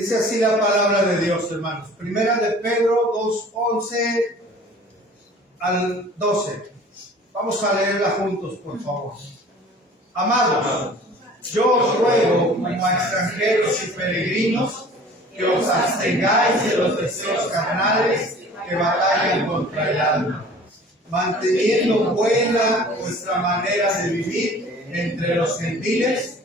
Dice así la palabra de Dios, hermanos. Primera de Pedro 2:11 al 12. Vamos a leerla juntos, por favor. Amados, yo os ruego, como a extranjeros y peregrinos, que os abstengáis de los deseos carnales que batallan contra el alma, manteniendo buena vuestra manera de vivir entre los gentiles,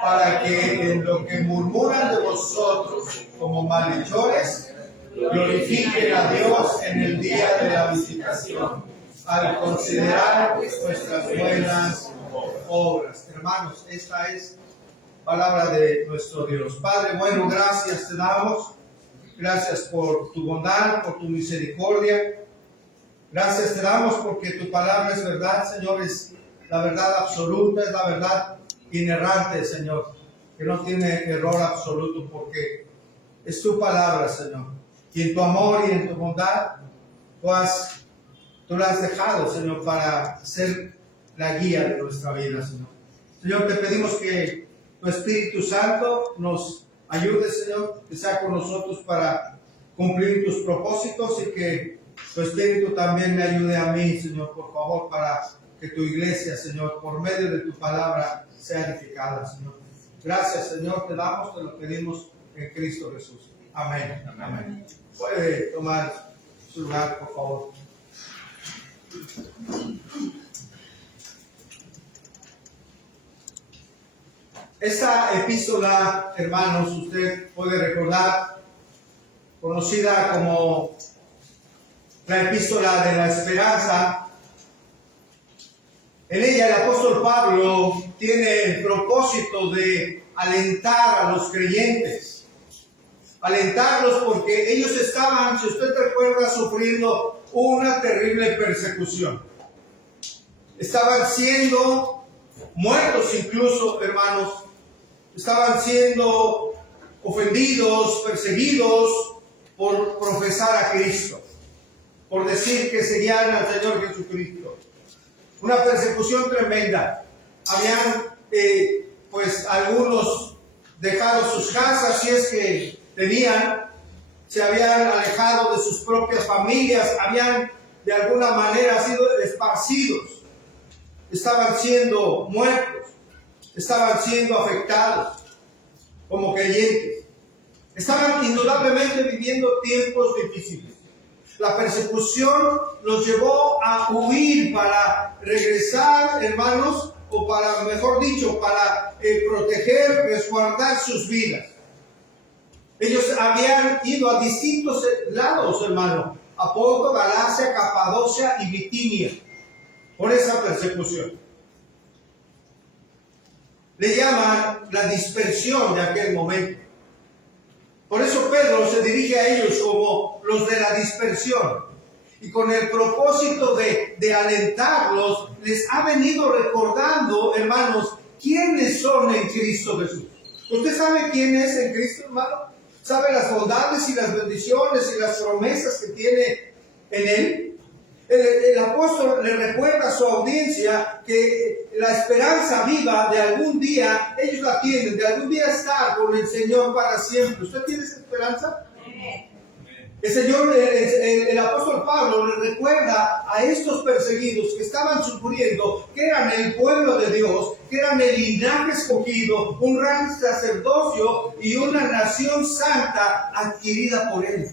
para que en lo que murmuran de vosotros como malhechores, glorifiquen a Dios en el día de la visitación, al considerar vuestras buenas obras. Hermanos, esta es palabra de nuestro Dios. Padre bueno, gracias te damos. Gracias por tu bondad, por tu misericordia. Gracias te damos porque tu palabra es verdad, Señor, es la verdad absoluta, es la verdad inerrante, Señor, que no tiene error absoluto, porque es tu palabra, Señor. Y en tu amor y en tu bondad, tú la has dejado, Señor, para ser la guía de nuestra vida, Señor. Señor, te pedimos que tu Espíritu Santo nos ayude, Señor, que sea con nosotros para cumplir tus propósitos, y que tu Espíritu también me ayude a mí, Señor, por favor, para que tu iglesia, Señor, por medio de tu palabra, sea edificada, Señor. Gracias, Señor, te damos, te lo pedimos en Cristo Jesús. Amén. Amén. Puede tomar su lugar, por favor. Esta epístola, hermanos, usted puede recordar, conocida como la epístola de la esperanza. En ella el apóstol Pablo tiene el propósito de alentar a los creyentes. Alentarlos porque ellos estaban, si usted recuerda, sufriendo una terrible persecución. Estaban siendo muertos incluso, hermanos. Estaban siendo ofendidos, perseguidos por profesar a Cristo, por decir que seguían al Señor Jesucristo. Una persecución tremenda. Habían, pues, algunos dejado sus casas, si es que tenían, se habían alejado de sus propias familias, habían de alguna manera sido esparcidos, estaban siendo muertos, estaban siendo afectados como creyentes. Estaban indudablemente viviendo tiempos difíciles. La persecución los llevó a huir para regresar, hermanos, o para, mejor dicho, para proteger, resguardar sus vidas. Ellos habían ido a distintos lados, hermano, a Ponto, Galacia, Capadocia y Bitinia, por esa persecución. Le llaman la dispersión de aquel momento. Por eso Pedro se dirige a ellos como los de la dispersión. Y con el propósito de alentarlos, les ha venido recordando, hermanos, quiénes son en Cristo Jesús. ¿Usted sabe quién es en Cristo, hermano? ¿Sabe las bondades y las bendiciones y las promesas que tiene en Él? El apóstol le recuerda a su audiencia que la esperanza viva de algún día, ellos la tienen, de algún día estar con el Señor para siempre. ¿Usted tiene esa esperanza? El Señor, el apóstol Pablo le recuerda a estos perseguidos que estaban sufriendo, que eran el pueblo de Dios, que eran el linaje escogido, un gran sacerdocio y una nación santa adquirida por Él.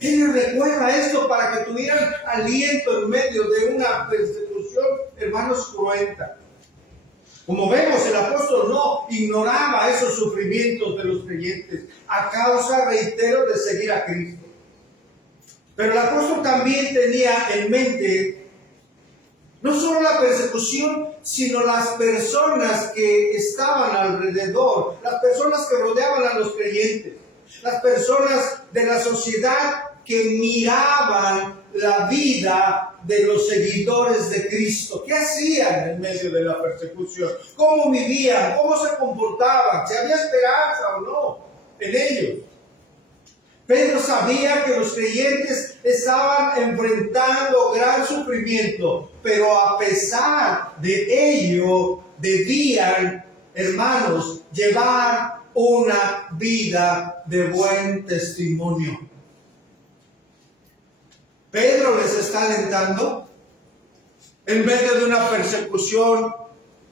Él les recuerda esto para que tuvieran aliento en medio de una persecución, hermanos, cruenta. Como vemos, el apóstol no ignoraba esos sufrimientos de los creyentes a causa, reitero, de seguir a Cristo. Pero el apóstol también tenía en mente no solo la persecución, sino las personas que estaban alrededor, las personas que rodeaban a los creyentes, las personas de la sociedad que miraban la vida de los seguidores de Cristo. ¿Qué hacían en medio de la persecución? ¿Cómo vivían? ¿Cómo se comportaban? ¿Si había esperanza o no en ellos? Pedro sabía que los creyentes estaban enfrentando gran sufrimiento, pero a pesar de ello debían, hermanos, llevar una vida de buen testimonio. Pedro les está alentando en medio de una persecución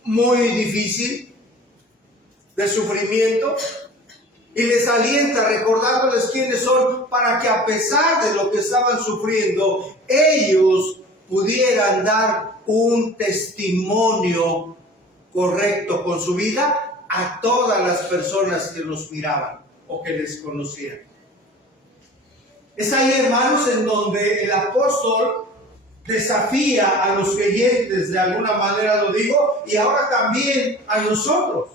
muy difícil, de sufrimiento, y les alienta recordándoles quiénes son, para que a pesar de lo que estaban sufriendo, ellos pudieran dar un testimonio correcto con su vida a todas las personas que los miraban o que les conocían. Es ahí, hermanos, en donde el apóstol desafía a los creyentes, de alguna manera lo digo, y ahora también a nosotros,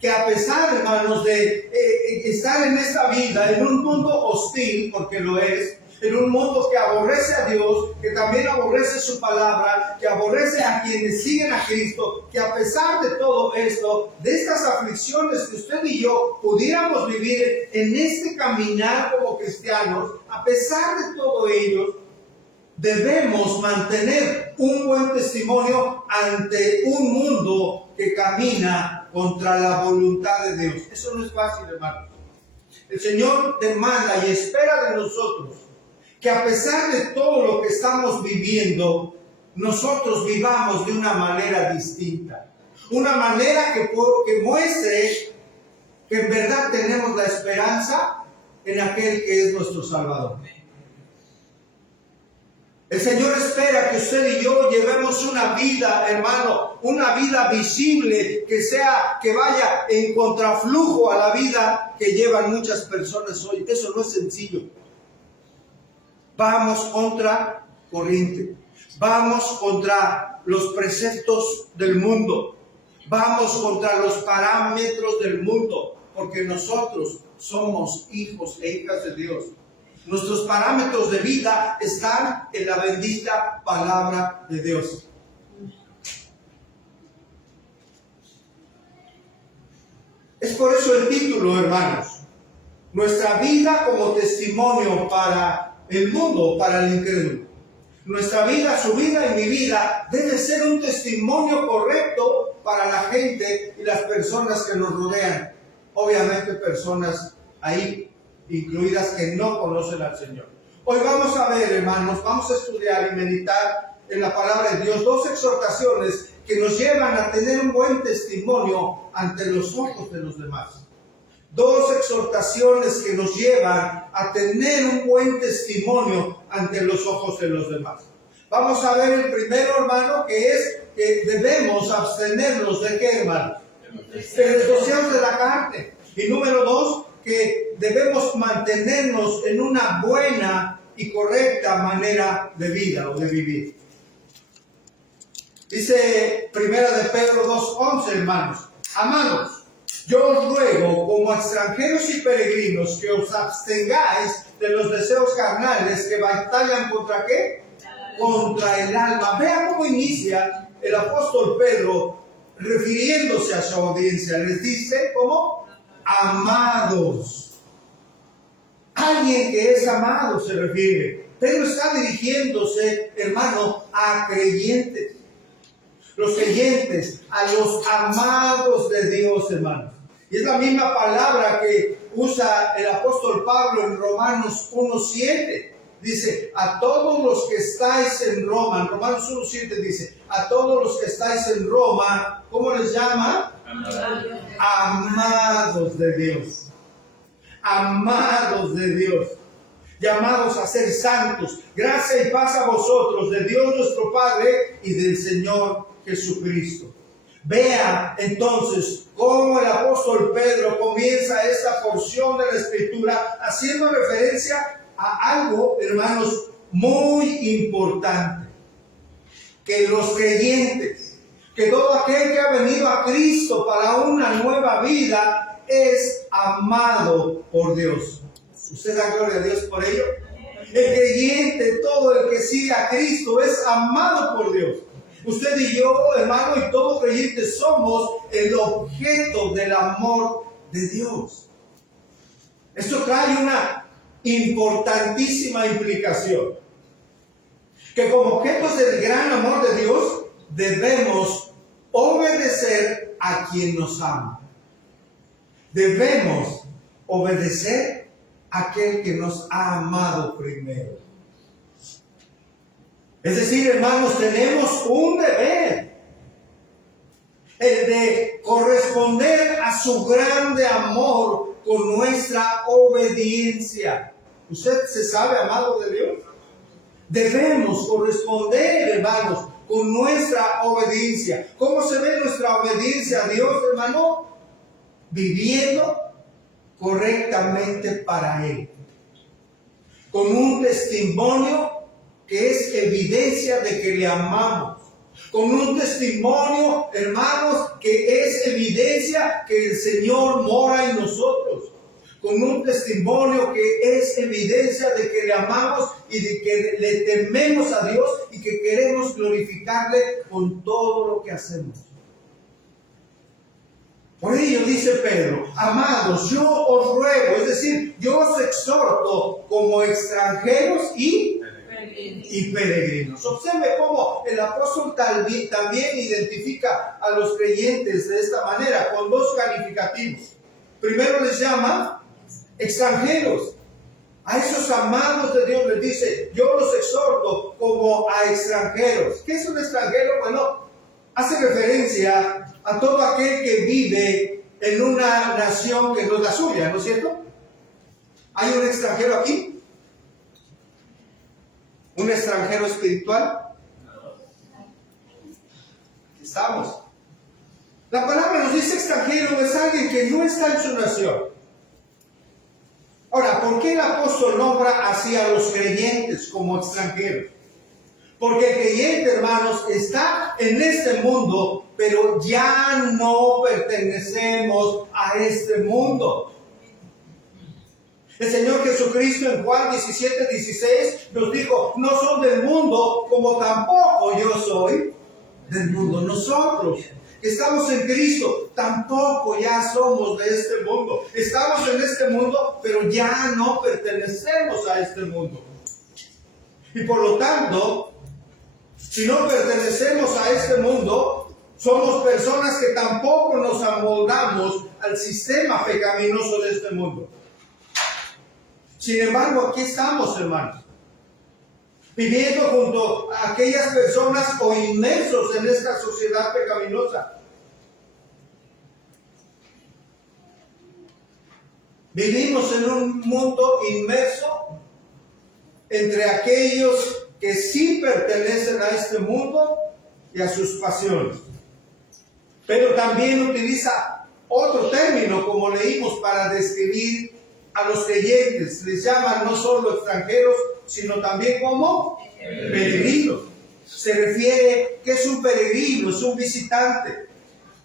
que a pesar, hermanos, de estar en esta vida, en un mundo hostil, porque lo es, en un mundo que aborrece a Dios, que también aborrece su palabra, que aborrece a quienes siguen a Cristo, que a pesar de todo esto, de estas aflicciones que usted y yo pudiéramos vivir en este caminar como cristianos, a pesar de todo ello, debemos mantener un buen testimonio ante un mundo que camina contra la voluntad de Dios. Eso no es fácil, hermanos. El Señor demanda y espera de nosotros que a pesar de todo lo que estamos viviendo, nosotros vivamos de una manera distinta. Una manera que muestre que en verdad tenemos la esperanza en aquel que es nuestro Salvador. El Señor espera que usted y yo llevemos una vida, hermano, una vida visible, que vaya en contraflujo a la vida que llevan muchas personas hoy. Eso no es sencillo. Vamos contra corriente. Vamos contra los preceptos del mundo. Vamos contra los parámetros del mundo, porque nosotros somos hijos e hijas de Dios. Nuestros parámetros de vida están en la bendita palabra de Dios. Es por eso el título, hermanos. Nuestra vida como testimonio para el mundo, para el incrédulo. Nuestra vida, su vida y mi vida debe ser un testimonio correcto para la gente y las personas que nos rodean. Obviamente personas ahí incluidas que no conocen al Señor. Hoy vamos a ver, hermanos, vamos a estudiar y meditar en la palabra de Dios dos exhortaciones que nos llevan a tener un buen testimonio ante los ojos de los demás. Dos exhortaciones que nos llevan a tener un buen testimonio ante los ojos de los demás. Vamos a ver el primero, hermano, que es que debemos abstenernos de qué, hermano? De los deseos de la carne. Y número dos, que debemos mantenernos en una buena y correcta manera de vida o de vivir. Dice Primera de Pedro 2:11, hermanos: amados, yo os ruego como extranjeros y peregrinos que os abstengáis de los deseos carnales que batallan ¿contra qué? Contra el alma. Vea cómo inicia el apóstol Pedro refiriéndose a su audiencia. Les dice, ¿cómo? Amados. Alguien que es amado se refiere. Pedro está dirigiéndose, hermano, a creyentes. Los creyentes, a los amados de Dios, hermanos. Y es la misma palabra que usa el apóstol Pablo en Romanos 1:7. Dice, a todos los que estáis en Roma, en Romanos 1:7 dice, a todos los que estáis en Roma, ¿cómo les llama? Amados de Dios. Amados de Dios. Llamados a ser santos. Gracia y paz a vosotros, de Dios nuestro Padre y del Señor Jesucristo. Vea entonces cómo el apóstol Pedro comienza esta porción de la Escritura haciendo referencia a algo, hermanos, muy importante. Que los creyentes, que todo aquel que ha venido a Cristo para una nueva vida es amado por Dios. ¿Usted da gloria a Dios por ello? El creyente, todo el que sigue a Cristo es amado por Dios. Usted y yo, hermano, y todo creyente somos el objeto del amor de Dios. Esto trae una importantísima implicación. Que como objetos del gran amor de Dios, debemos obedecer a quien nos ama. debemos obedecer a aquel que nos ha amado primero. Es decir, hermanos, tenemos un deber, el de corresponder a su grande amor con nuestra obediencia. ¿Usted se sabe amado de Dios? Debemos corresponder, hermanos, con nuestra obediencia. ¿Cómo se ve nuestra obediencia a Dios, hermano? Viviendo correctamente para Él, con un testimonio que es evidencia de que le amamos, con un testimonio, hermanos, que es evidencia que el Señor mora en nosotros, con un testimonio que es evidencia de que le amamos y de que le tememos a Dios y que queremos glorificarle con todo lo que hacemos. Por ello dice Pedro, amados, yo os ruego, es decir, yo os exhorto como extranjeros y peregrinos. Observe cómo el apóstol también identifica a los creyentes de esta manera, con dos calificativos. Primero les llama extranjeros. A esos amados de Dios les dice, yo los exhorto como a extranjeros. ¿Qué es un extranjero? Bueno, hace referencia a todo aquel que vive en una nación que no es la suya, ¿no es cierto? ¿Hay un extranjero aquí? ¿Un extranjero espiritual? Aquí estamos. La palabra nos dice extranjero, es alguien que no está en su nación. Ahora, ¿por qué el apóstol nombra así a los creyentes como extranjeros? Porque el creyente, hermanos, está en este mundo, pero ya no pertenecemos a este mundo. El Señor Jesucristo en Juan 17:16 nos dijo, no son del mundo, como tampoco yo soy del mundo. Nosotros que estamos en Cristo, tampoco ya somos de este mundo. Estamos en este mundo, pero ya no pertenecemos a este mundo. Y por lo tanto, si no pertenecemos a este mundo, somos personas que tampoco nos amoldamos al sistema pecaminoso de este mundo. Sin embargo, aquí estamos, hermanos, viviendo junto a aquellas personas o inmersos en esta sociedad pecaminosa. Vivimos en un mundo inmerso entre aquellos que sí pertenecen a este mundo y a sus pasiones. Pero también utiliza otro término, como leímos, para describir a los creyentes. Les llaman no solo extranjeros, sino también como peregrinos. Se refiere que es un peregrino, es un visitante,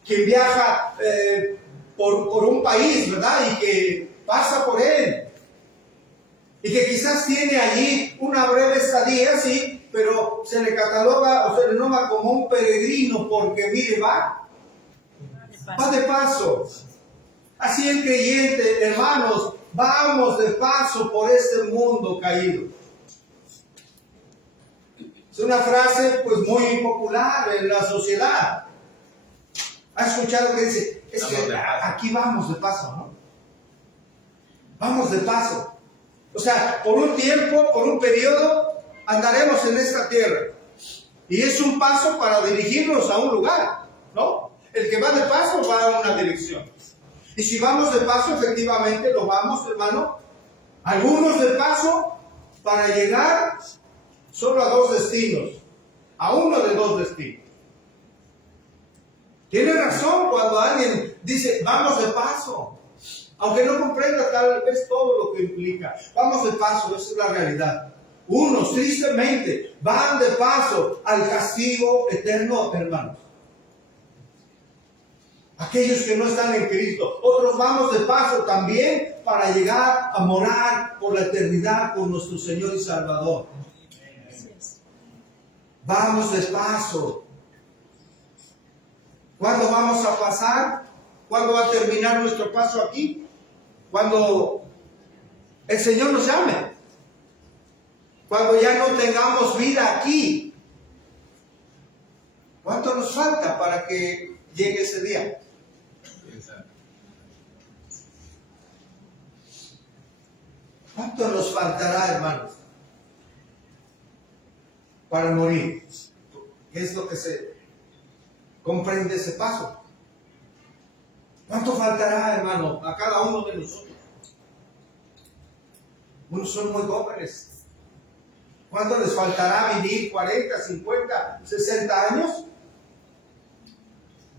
que viaja por un país, ¿verdad? Y que pasa por él. Y que quizás tiene allí una breve estadía, sí, pero se le cataloga o se le nombra como un peregrino porque, mire, va de paso. Así el creyente, hermanos, vamos de paso por este mundo caído. Es una frase pues muy popular en la sociedad. ¿Ha escuchado que dice? Es que aquí vamos de paso, ¿no? Vamos de paso. O sea, por un tiempo, por un periodo, andaremos en esta tierra. Y es un paso para dirigirnos a un lugar, ¿no? El que va de paso va a una dirección. Y si vamos de paso, efectivamente lo vamos, hermano. Algunos de paso para llegar solo a dos destinos, a uno de dos destinos. Tiene razón cuando alguien dice, vamos de paso. Aunque no comprenda tal vez todo lo que implica. Vamos de paso, esa es la realidad. Unos, tristemente, van de paso al castigo eterno, hermanos. Aquellos que no están en Cristo. Otros vamos de paso también para llegar a morar por la eternidad con nuestro Señor y Salvador. Vamos de paso. ¿Cuándo vamos a pasar? ¿Cuándo va a terminar nuestro paso aquí? Cuando el Señor nos llame. Cuando ya no tengamos vida aquí. ¿Cuánto nos falta para que llegue ese día? ¿Cuánto nos faltará, hermanos, para morir? ¿Qué es lo que se comprende ese paso? ¿Cuánto faltará, hermano, a cada uno de nosotros? Unos son muy jóvenes. ¿Cuánto les faltará vivir? ¿40, 50, 60 años?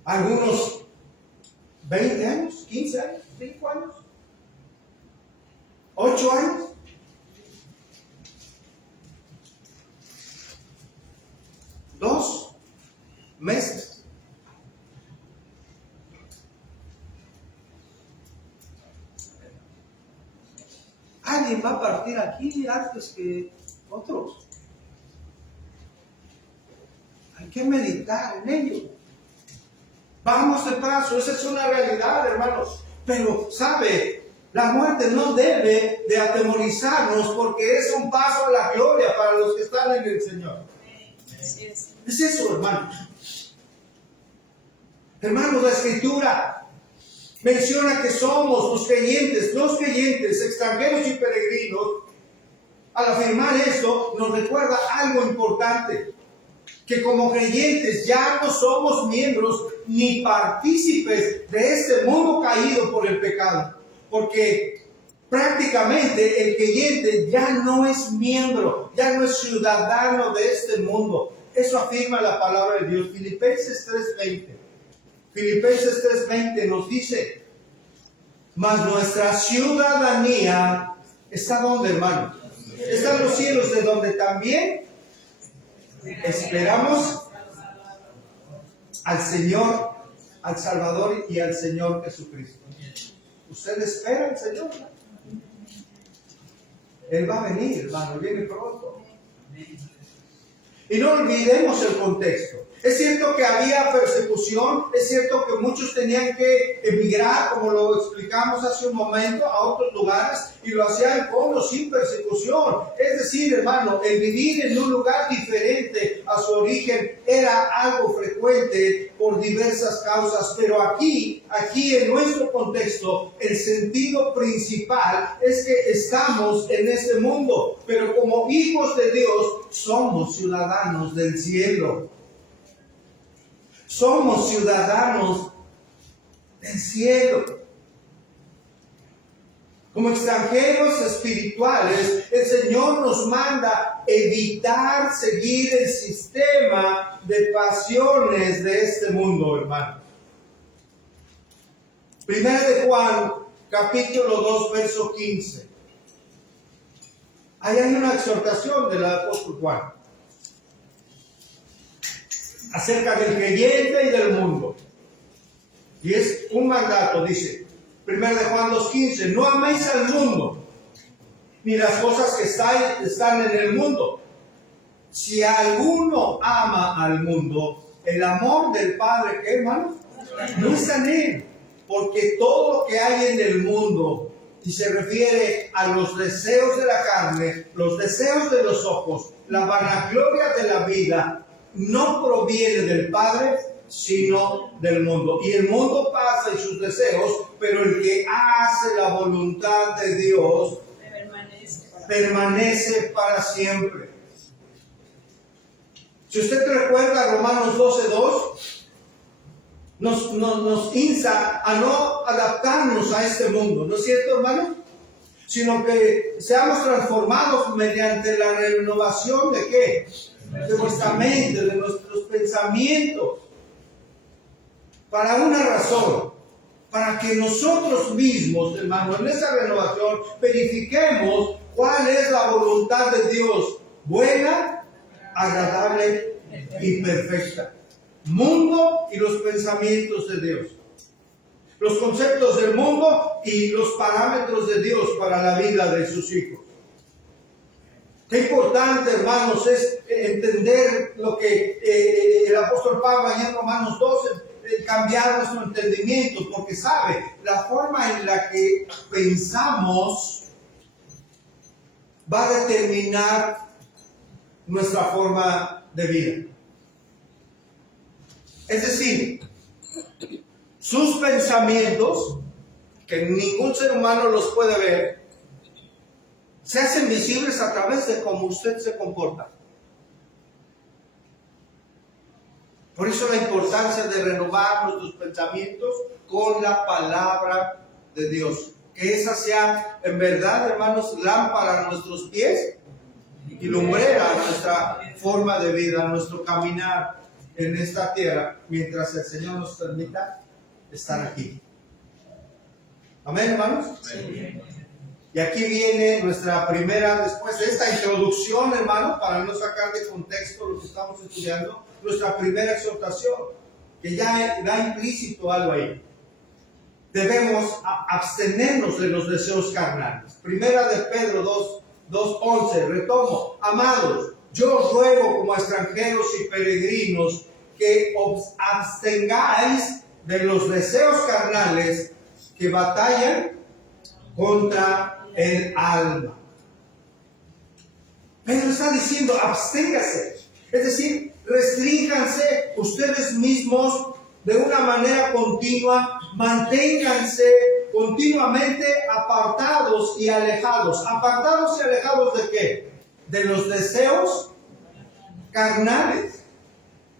Algunos 20 años, 15 años, 5 años, 8 años. ¿2 meses? Alguien va a partir aquí antes que otros. Hay que meditar en ello. Vamos de paso, esa es una realidad, hermanos. Pero, ¿sabe? La muerte no debe de atemorizarnos porque es un paso a la gloria para los que están en el Señor. Es eso, hermanos. Hermanos, la Escritura menciona que somos los creyentes, extranjeros y peregrinos. Al afirmar esto, nos recuerda algo importante, que como creyentes ya no somos miembros ni partícipes de este mundo caído por el pecado, porque prácticamente el creyente ya no es miembro, ya no es ciudadano de este mundo. Eso afirma la palabra de Dios. Filipenses 3:20 nos dice: mas nuestra ciudadanía está donde, hermano, está en los cielos, de donde también esperamos al Señor, al Salvador y al Señor Jesucristo. ¿Usted espera al Señor? Él va a venir, hermano, viene pronto. Y no olvidemos el contexto. Es cierto que había persecución, es cierto que muchos tenían que emigrar, como lo explicamos hace un momento, a otros lugares, y lo hacían con o sin persecución. Es decir, hermano, el vivir en un lugar diferente a su origen era algo frecuente por diversas causas, pero aquí en nuestro contexto, el sentido principal es que estamos en este mundo, pero como hijos de Dios somos ciudadanos del cielo. Somos ciudadanos del cielo. Como extranjeros espirituales, el Señor nos manda evitar seguir el sistema de pasiones de este mundo, hermanos. Primera de Juan, capítulo 2, verso 15. Ahí hay una exhortación del apóstol Juan acerca del creyente y del mundo. Y es un mandato, dice, 1 de Juan 2:15, no améis al mundo, ni las cosas que están en el mundo. Si alguno ama al mundo, el amor del Padre, ¿qué, hermano? No está en él, porque todo lo que hay en el mundo, y se refiere a los deseos de la carne, los deseos de los ojos, la vanagloria de la vida, no proviene del Padre, sino del mundo. Y el mundo pasa y sus deseos, pero el que hace la voluntad de Dios permanece para siempre. Si usted recuerda Romanos 12:2, nos insta a no adaptarnos a este mundo, ¿no es cierto, hermano? Sino que seamos transformados mediante la renovación de ¿qué? De nuestra mente, de nuestros pensamientos, para una razón, para que nosotros mismos, hermano, en esa renovación verifiquemos cuál es la voluntad de Dios, buena, agradable y perfecta. Mundo y los pensamientos de Dios, los conceptos del mundo y los parámetros de Dios para la vida de sus hijos. Qué importante, hermanos, es entender lo que el apóstol Pablo allá en Romanos 12, cambiar nuestro entendimiento, porque sabe, la forma en la que pensamos va a determinar nuestra forma de vida. Es decir, sus pensamientos, que ningún ser humano los puede ver, se hacen visibles a través de cómo usted se comporta. Por eso la importancia de renovar nuestros pensamientos con la palabra de Dios. Que esa sea, en verdad, hermanos, lámpara a nuestros pies y lumbrera a nuestra forma de vida, a nuestro caminar en esta tierra, mientras el Señor nos permita estar aquí. Amén, hermanos. Sí. Y aquí viene nuestra primera, después de esta introducción, hermano, para no sacar de contexto lo que estamos estudiando, nuestra primera exhortación, que ya da implícito algo ahí. Debemos abstenernos de los deseos carnales. Primera de Pedro 2:11, retomo. Amados, yo os ruego como extranjeros y peregrinos que os abstengáis de los deseos carnales que batallan contra el alma. Pedro está diciendo, absténgase. Es decir, restrínjanse ustedes mismos de una manera continua, manténganse continuamente apartados y alejados. ¿Apartados y alejados de qué? De los deseos carnales.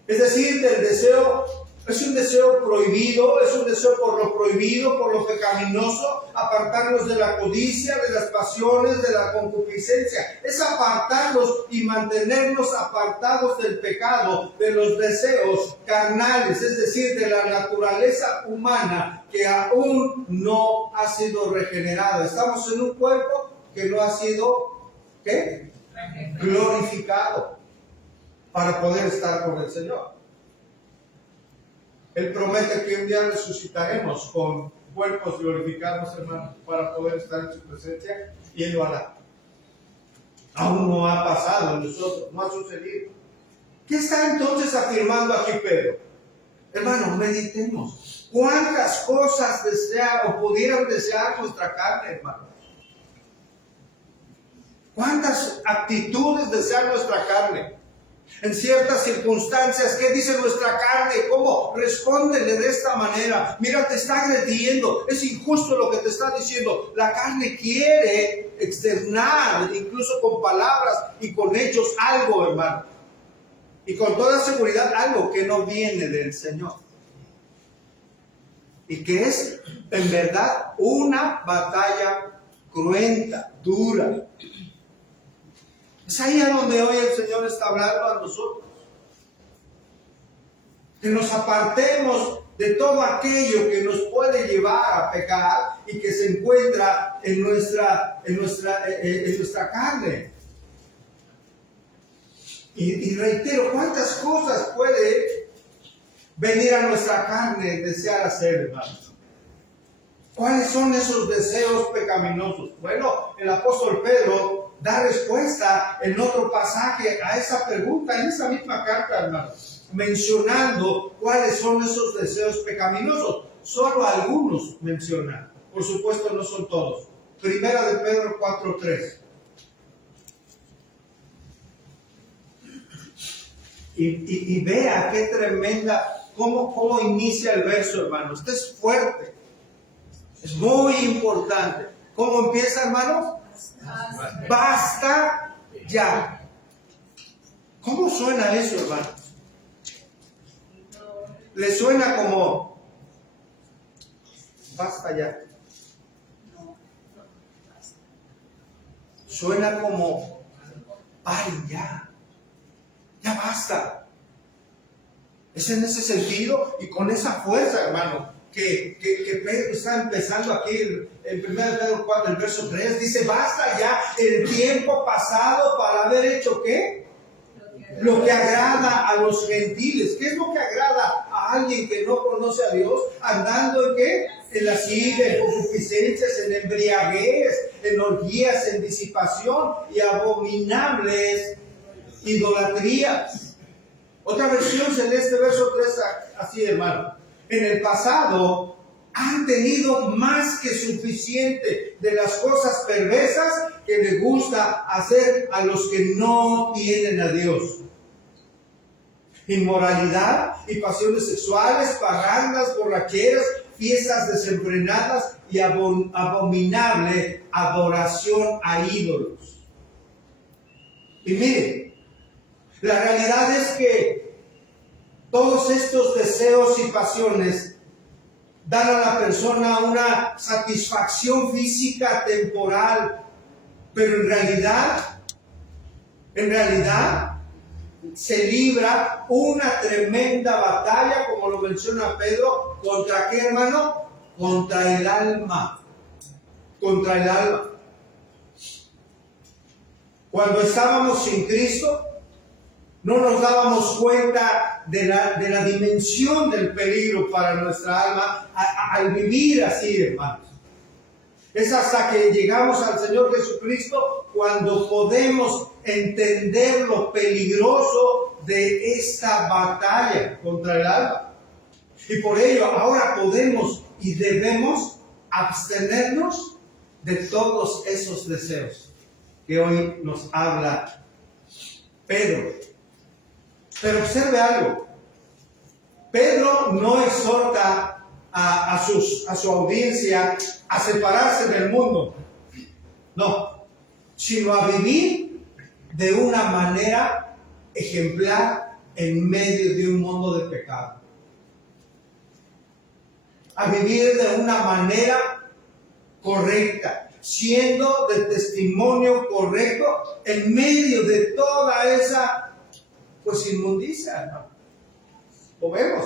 Es decir, del deseo, es un deseo prohibido, es un deseo por lo prohibido, por lo pecaminoso, apartarnos de la codicia, de las pasiones, de la concupiscencia. Es apartarnos y mantenernos apartados del pecado, de los deseos carnales, es decir, de la naturaleza humana que aún no ha sido regenerada. Estamos en un cuerpo que no ha sido, ¿qué? Glorificado para poder estar con el Señor. Él promete que un día resucitaremos con cuerpos glorificados, hermanos, para poder estar en su presencia, y Él lo hará. Aún no ha pasado en nosotros, no ha sucedido. ¿Qué está entonces afirmando aquí Pedro? Hermanos, meditemos. ¿Cuántas cosas desea o pudieran desear nuestra carne, hermanos? ¿Cuántas actitudes desea nuestra carne? En ciertas circunstancias, ¿qué dice nuestra carne? ¿Cómo? Respóndele de esta manera. Mira, te está agrediendo. Es injusto lo que te está diciendo. La carne quiere externar, incluso con palabras y con hechos, algo, hermano. Y con toda seguridad, algo que no viene del Señor. Y que es, en verdad, una batalla cruenta, dura. Es ahí a donde hoy el Señor está hablando a nosotros. Que nos apartemos de todo aquello que nos puede llevar a pecar y que se encuentra en nuestra carne. Y reitero, ¿cuántas cosas puede venir a nuestra carne desear hacer, hermanos? ¿Cuáles son esos deseos pecaminosos? Bueno, el apóstol Pedro da respuesta en otro pasaje a esa pregunta, en esa misma carta, hermanos, mencionando cuáles son esos deseos pecaminosos. Solo algunos mencionan, por supuesto no son todos. Primera de Pedro 4:3. Y vea qué tremenda, cómo inicia el verso, hermanos. Este es fuerte, es muy importante. ¿Cómo empieza, hermanos? Basta ya. ¿Cómo suena eso, hermanos? ¿Le suena como basta ya? Suena como paren ya. Ya basta. Es en ese sentido y con esa fuerza, hermano, que Pedro está empezando aquí en 1 Pedro 4, el verso 3, dice, basta ya el tiempo pasado para haber hecho ¿qué? Lo que agrada a los gentiles. ¿Qué es lo que agrada a alguien que no conoce a Dios? Andando en ¿qué? En lascivia, en concupiscencias, en embriaguez, en orgías, en disipación y abominables idolatrías. Otra versión se lee este verso 3 así, hermano. En el pasado han tenido más que suficiente de las cosas perversas que les gusta hacer a los que no tienen a Dios. Inmoralidad y pasiones sexuales, parrandas, borracheras, fiestas desenfrenadas y abominable adoración a ídolos. Y mire, la realidad es que todos estos deseos y pasiones dan a la persona una satisfacción física temporal, pero en realidad se libra una tremenda batalla, como lo menciona Pedro, ¿contra qué, hermano? Contra el alma. Contra el alma. Cuando estábamos sin Cristo, no nos dábamos cuenta de la dimensión del peligro para nuestra alma al vivir así, hermanos. Es hasta que llegamos al Señor Jesucristo cuando podemos entender lo peligroso de esta batalla contra el alma. Y por ello ahora podemos y debemos abstenernos de todos esos deseos que hoy nos habla Pedro. Pero observe algo. Pedro no exhorta a su audiencia a separarse del mundo. No, sino a vivir de una manera ejemplar en medio de un mundo de pecado. A vivir de una manera correcta, siendo de testimonio correcto en medio de toda esa inmundicia, ¿no? Lo vemos.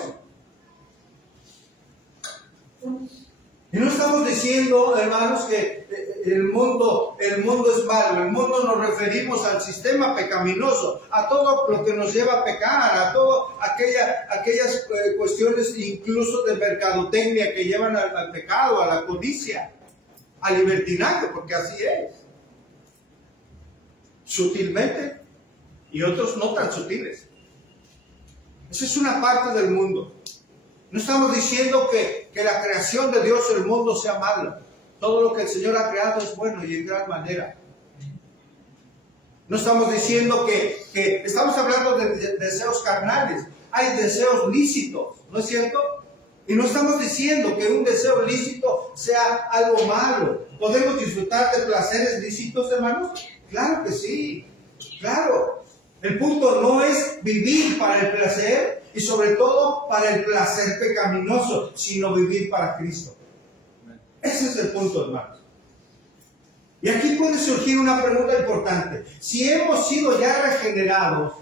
Y no estamos diciendo, hermanos, que el mundo es malo. El mundo nos referimos al sistema pecaminoso, a todo lo que nos lleva a pecar, a todas aquellas cuestiones incluso de mercadotecnia que llevan al pecado, a la codicia, al libertinaje, porque así es. Sutilmente y otros no tan sutiles. Esa es una parte del mundo. No estamos diciendo que la creación de Dios, el mundo, sea malo. Todo lo que el Señor ha creado es bueno y en gran manera. No estamos diciendo que estamos hablando de deseos carnales. Hay deseos lícitos, ¿no es cierto? Y no estamos diciendo que un deseo lícito sea algo malo. ¿Podemos disfrutar de placeres lícitos, hermanos? Claro que sí, claro. El punto no es vivir para el placer y sobre todo para el placer pecaminoso, sino vivir para Cristo. Ese es el punto, hermanos. Y aquí puede surgir una pregunta importante. Si hemos sido ya regenerados,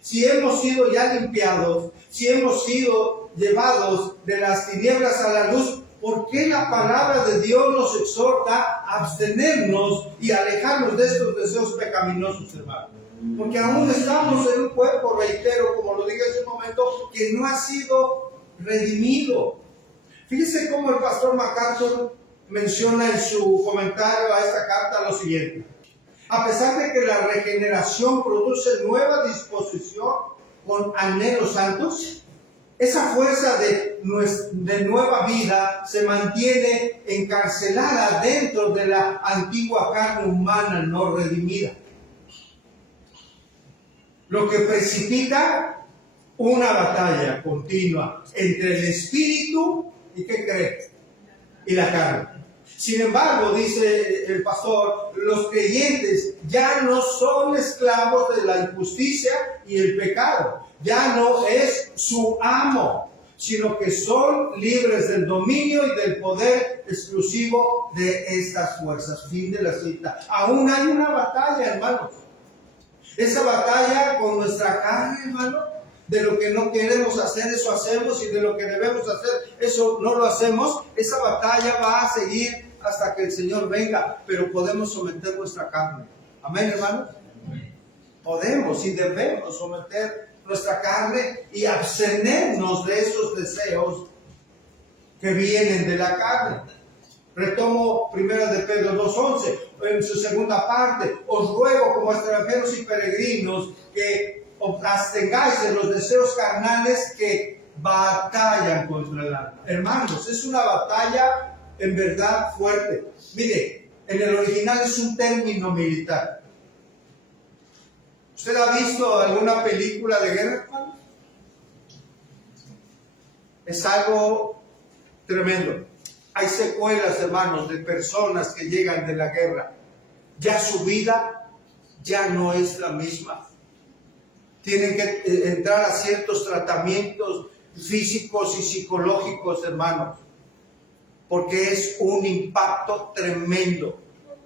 si hemos sido ya limpiados, si hemos sido llevados de las tinieblas a la luz, ¿por qué la palabra de Dios nos exhorta a abstenernos y alejarnos de estos deseos pecaminosos, hermanos? Porque aún estamos en un cuerpo, reitero, como lo dije hace un momento, que no ha sido redimido. Fíjese cómo el pastor MacArthur menciona en su comentario a esta carta lo siguiente. A pesar de que la regeneración produce nueva disposición con anhelos santos, esa fuerza de nueva vida se mantiene encarcelada dentro de la antigua carne humana no redimida. Lo que precipita una batalla continua entre el espíritu y ¿qué cree? Y la carne. Sin embargo, dice el pastor, los creyentes ya no son esclavos de la injusticia y el pecado. Ya no es su amo, sino que son libres del dominio y del poder exclusivo de estas fuerzas. Fin de la cita. Aún hay una batalla, hermanos. Esa batalla con nuestra carne, hermano, de lo que no queremos hacer, eso hacemos, y de lo que debemos hacer, eso no lo hacemos. Esa batalla va a seguir hasta que el Señor venga, pero podemos someter nuestra carne. Amén, hermanos. Podemos y debemos someter nuestra carne y abstenernos de esos deseos que vienen de la carne. Retomo 1 de Pedro 2:11, en su segunda parte: os ruego como extranjeros y peregrinos que os abstengáis de los deseos carnales que batallan contra el alma. Hermanos, es una batalla en verdad fuerte. Mire, en el original es un término militar. ¿Usted ha visto alguna película de guerra, hermano? Es algo tremendo. Hay secuelas, hermanos, de personas que llegan de la guerra. Ya su vida ya no es la misma. Tienen que entrar a ciertos tratamientos físicos y psicológicos, hermanos, porque es un impacto tremendo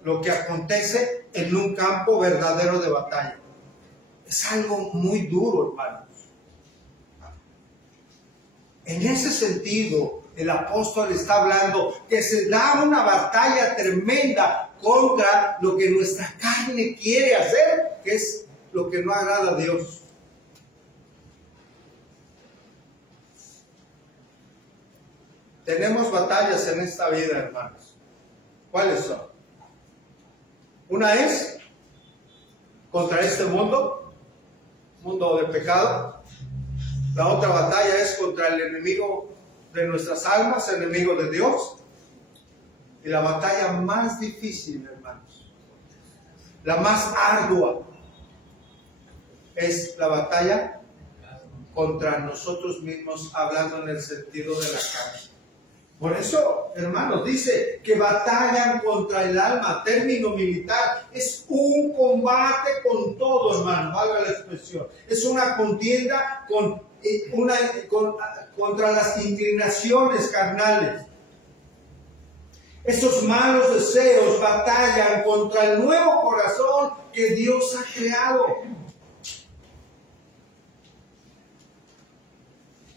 lo que acontece en un campo verdadero de batalla. Es algo muy duro, hermanos. En ese sentido, el apóstol está hablando que se da una batalla tremenda contra lo que nuestra carne quiere hacer, que es lo que no agrada a Dios. Tenemos batallas en esta vida, hermanos. ¿Cuáles son? Una es contra este mundo de pecado. La otra batalla es contra el enemigo de nuestras almas, el enemigo de Dios. Y la batalla más difícil, hermanos, la más ardua, es la batalla contra nosotros mismos, hablando en el sentido de la carne. Por eso, hermanos, dice que batallan contra el alma, término militar. Es un combate con todo, hermano, valga la expresión. Es una contienda contra las inclinaciones carnales. Esos malos deseos batallan contra el nuevo corazón que Dios ha creado.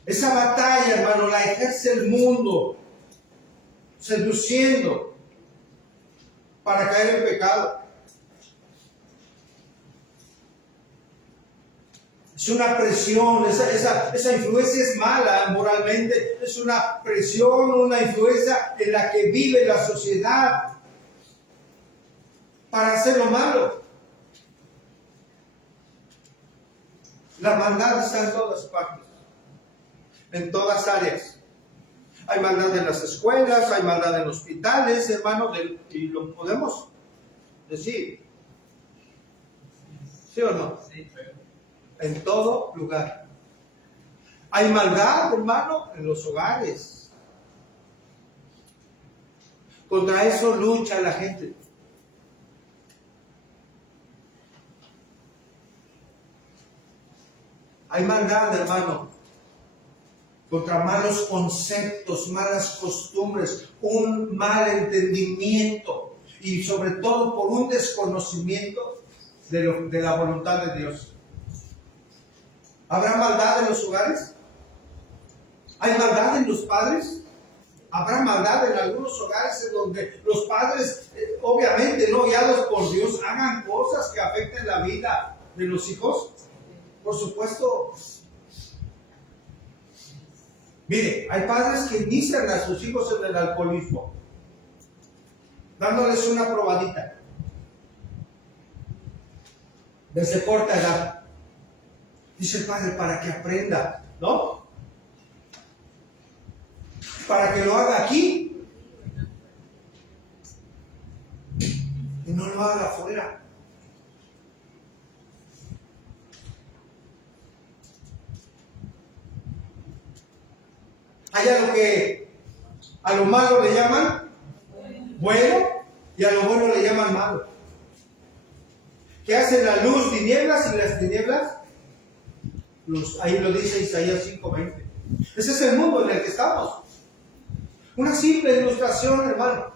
Esa batalla, hermano, la ejerce el mundo, seduciendo para caer en pecado. Es una presión, esa influencia es mala moralmente, es una presión, una influencia en la que vive la sociedad para hacer lo malo. La maldad está en todas partes, en todas áreas. Hay maldad en las escuelas, hay maldad en hospitales, hermano, y lo podemos decir. ¿Sí o no? Sí. En todo lugar. Hay maldad, hermano, en los hogares. Contra eso lucha la gente. Hay maldad, hermano, contra malos conceptos, malas costumbres, un mal entendimiento y sobre todo por un desconocimiento de la voluntad de Dios. ¿Habrá maldad en los hogares? ¿Hay maldad en los padres? ¿Habrá maldad en algunos hogares en donde los padres, obviamente no guiados por Dios, hagan cosas que afecten la vida de los hijos? Por supuesto. Mire, hay padres que inician a sus hijos en el alcoholismo, dándoles una probadita desde corta edad. Dice el padre, para que aprenda, ¿no? Para que lo haga aquí y no lo haga afuera. Hay algo que a lo malo le llaman bueno y a lo bueno le llaman malo. ¿Qué hace la luz tinieblas y las tinieblas? Ahí lo dice Isaías 5:20. Ese es el mundo en el que estamos. Una simple ilustración, hermano,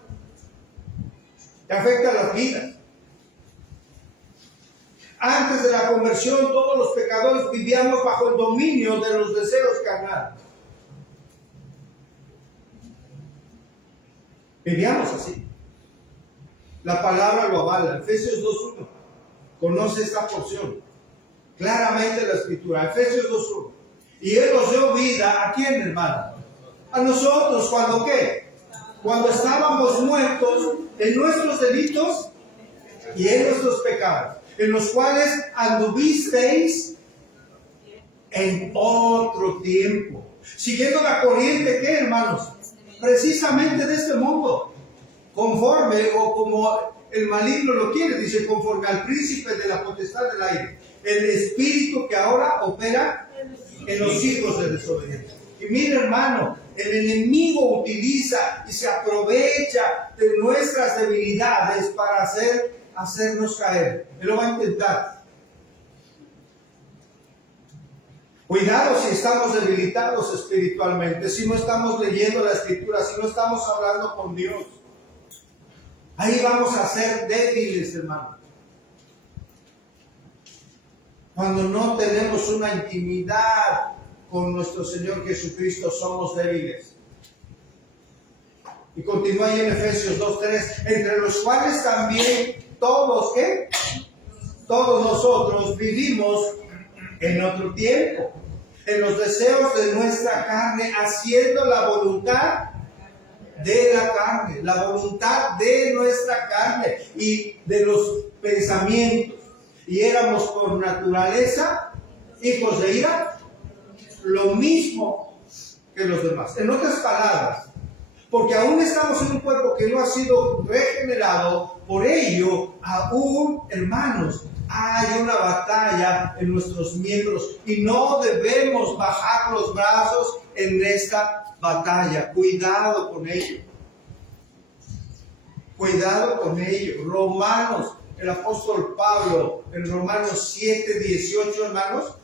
que afecta a las vidas. Antes de la conversión, todos los pecadores vivíamos bajo el dominio de los deseos carnales. Vivíamos así. La palabra lo avala. Efesios 2:1. Conoce esta porción. Claramente la escritura. Efesios 2:1. Y Él nos dio vida. ¿A quién, hermano? A nosotros. ¿Cuándo qué? Cuando estábamos muertos en nuestros delitos y en nuestros pecados, en los cuales anduvisteis en otro tiempo, siguiendo la corriente, ¿qué, hermanos? Precisamente de este mundo, conforme o como el maligno lo quiere, dice, conforme al príncipe de la potestad del aire, el espíritu que ahora opera en los hijos de desobediencia. Y mira, hermano, el enemigo utiliza y se aprovecha de nuestras debilidades para hacer hacernos caer. Él lo va a intentar. Cuidado si estamos debilitados espiritualmente, si no estamos leyendo la Escritura, si no estamos hablando con Dios. Ahí vamos a ser débiles, hermano. Cuando no tenemos una intimidad con nuestro Señor Jesucristo, somos débiles. Y continúa ahí en Efesios 2:3, entre los cuales también todos, ¿qué? Todos nosotros vivimos en otro tiempo, en los deseos de nuestra carne, haciendo la voluntad de la carne, la voluntad de nuestra carne y de los pensamientos. Y éramos por naturaleza hijos de ira, lo mismo que los demás. En otras palabras, porque aún estamos en un cuerpo que no ha sido regenerado, por ello, aún, hermanos, hay una batalla en nuestros miembros y no debemos bajar los brazos en esta batalla. Cuidado con ello. Cuidado con ello. Romanos, el apóstol Pablo, en Romanos 7:18, hermanos,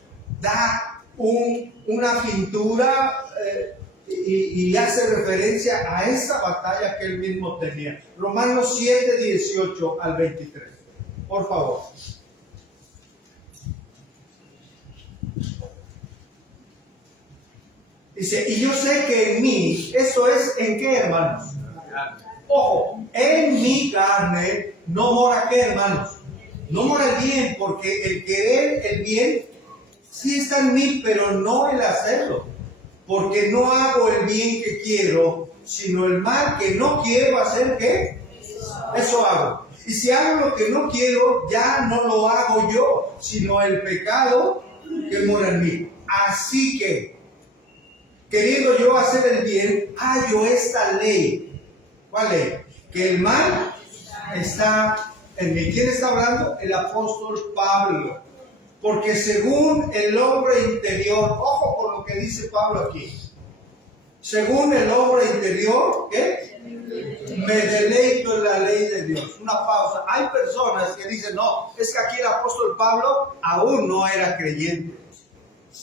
da una pintura y hace referencia a esa batalla que él mismo tenía. Romanos 7:18 al 23. Por favor. Dice, y yo sé que en mí, ¿eso es en qué, hermanos? Ojo, en mi carne no mora qué, hermanos. No mora el bien, porque el querer el bien sí está en mí, pero no el hacerlo. Porque no hago el bien que quiero, sino el mal que no quiero hacer, ¿qué? Eso hago. Y si hago lo que no quiero, ya no lo hago yo, sino el pecado que mora en mí. Así que, queriendo yo hacer el bien, hallo esta ley. ¿Cuál ley? Que el mal está en mí. ¿Quién está hablando? El apóstol Pablo. Porque según el hombre interior, ojo con lo que dice Pablo aquí. Según el hombre interior, ¿qué? Me deleito en la ley de Dios. Una pausa. Hay personas que dicen, no, es que aquí el apóstol Pablo aún no era creyente.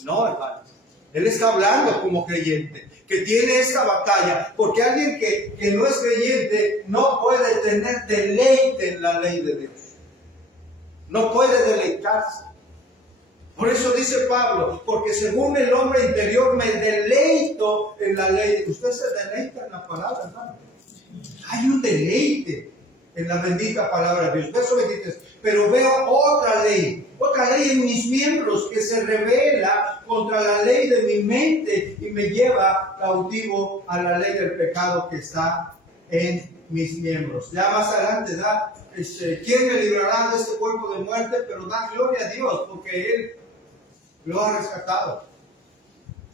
No, hermanos. Él está hablando como creyente, que tiene esta batalla, porque alguien que no es creyente no puede tener deleite en la ley de Dios. No puede deleitarse. Por eso dice Pablo, porque según el hombre interior me deleito en la ley. Usted se deleita en la palabra, hermano. Hay un deleite en la bendita palabra de Dios. Verso 23. Pero veo otra ley en mis miembros que se revela contra la ley de mi mente y me lleva cautivo a la ley del pecado que está en mis miembros. Ya más adelante da, ¿quién me librará de este cuerpo de muerte? Pero da gloria a Dios porque Él lo ha rescatado.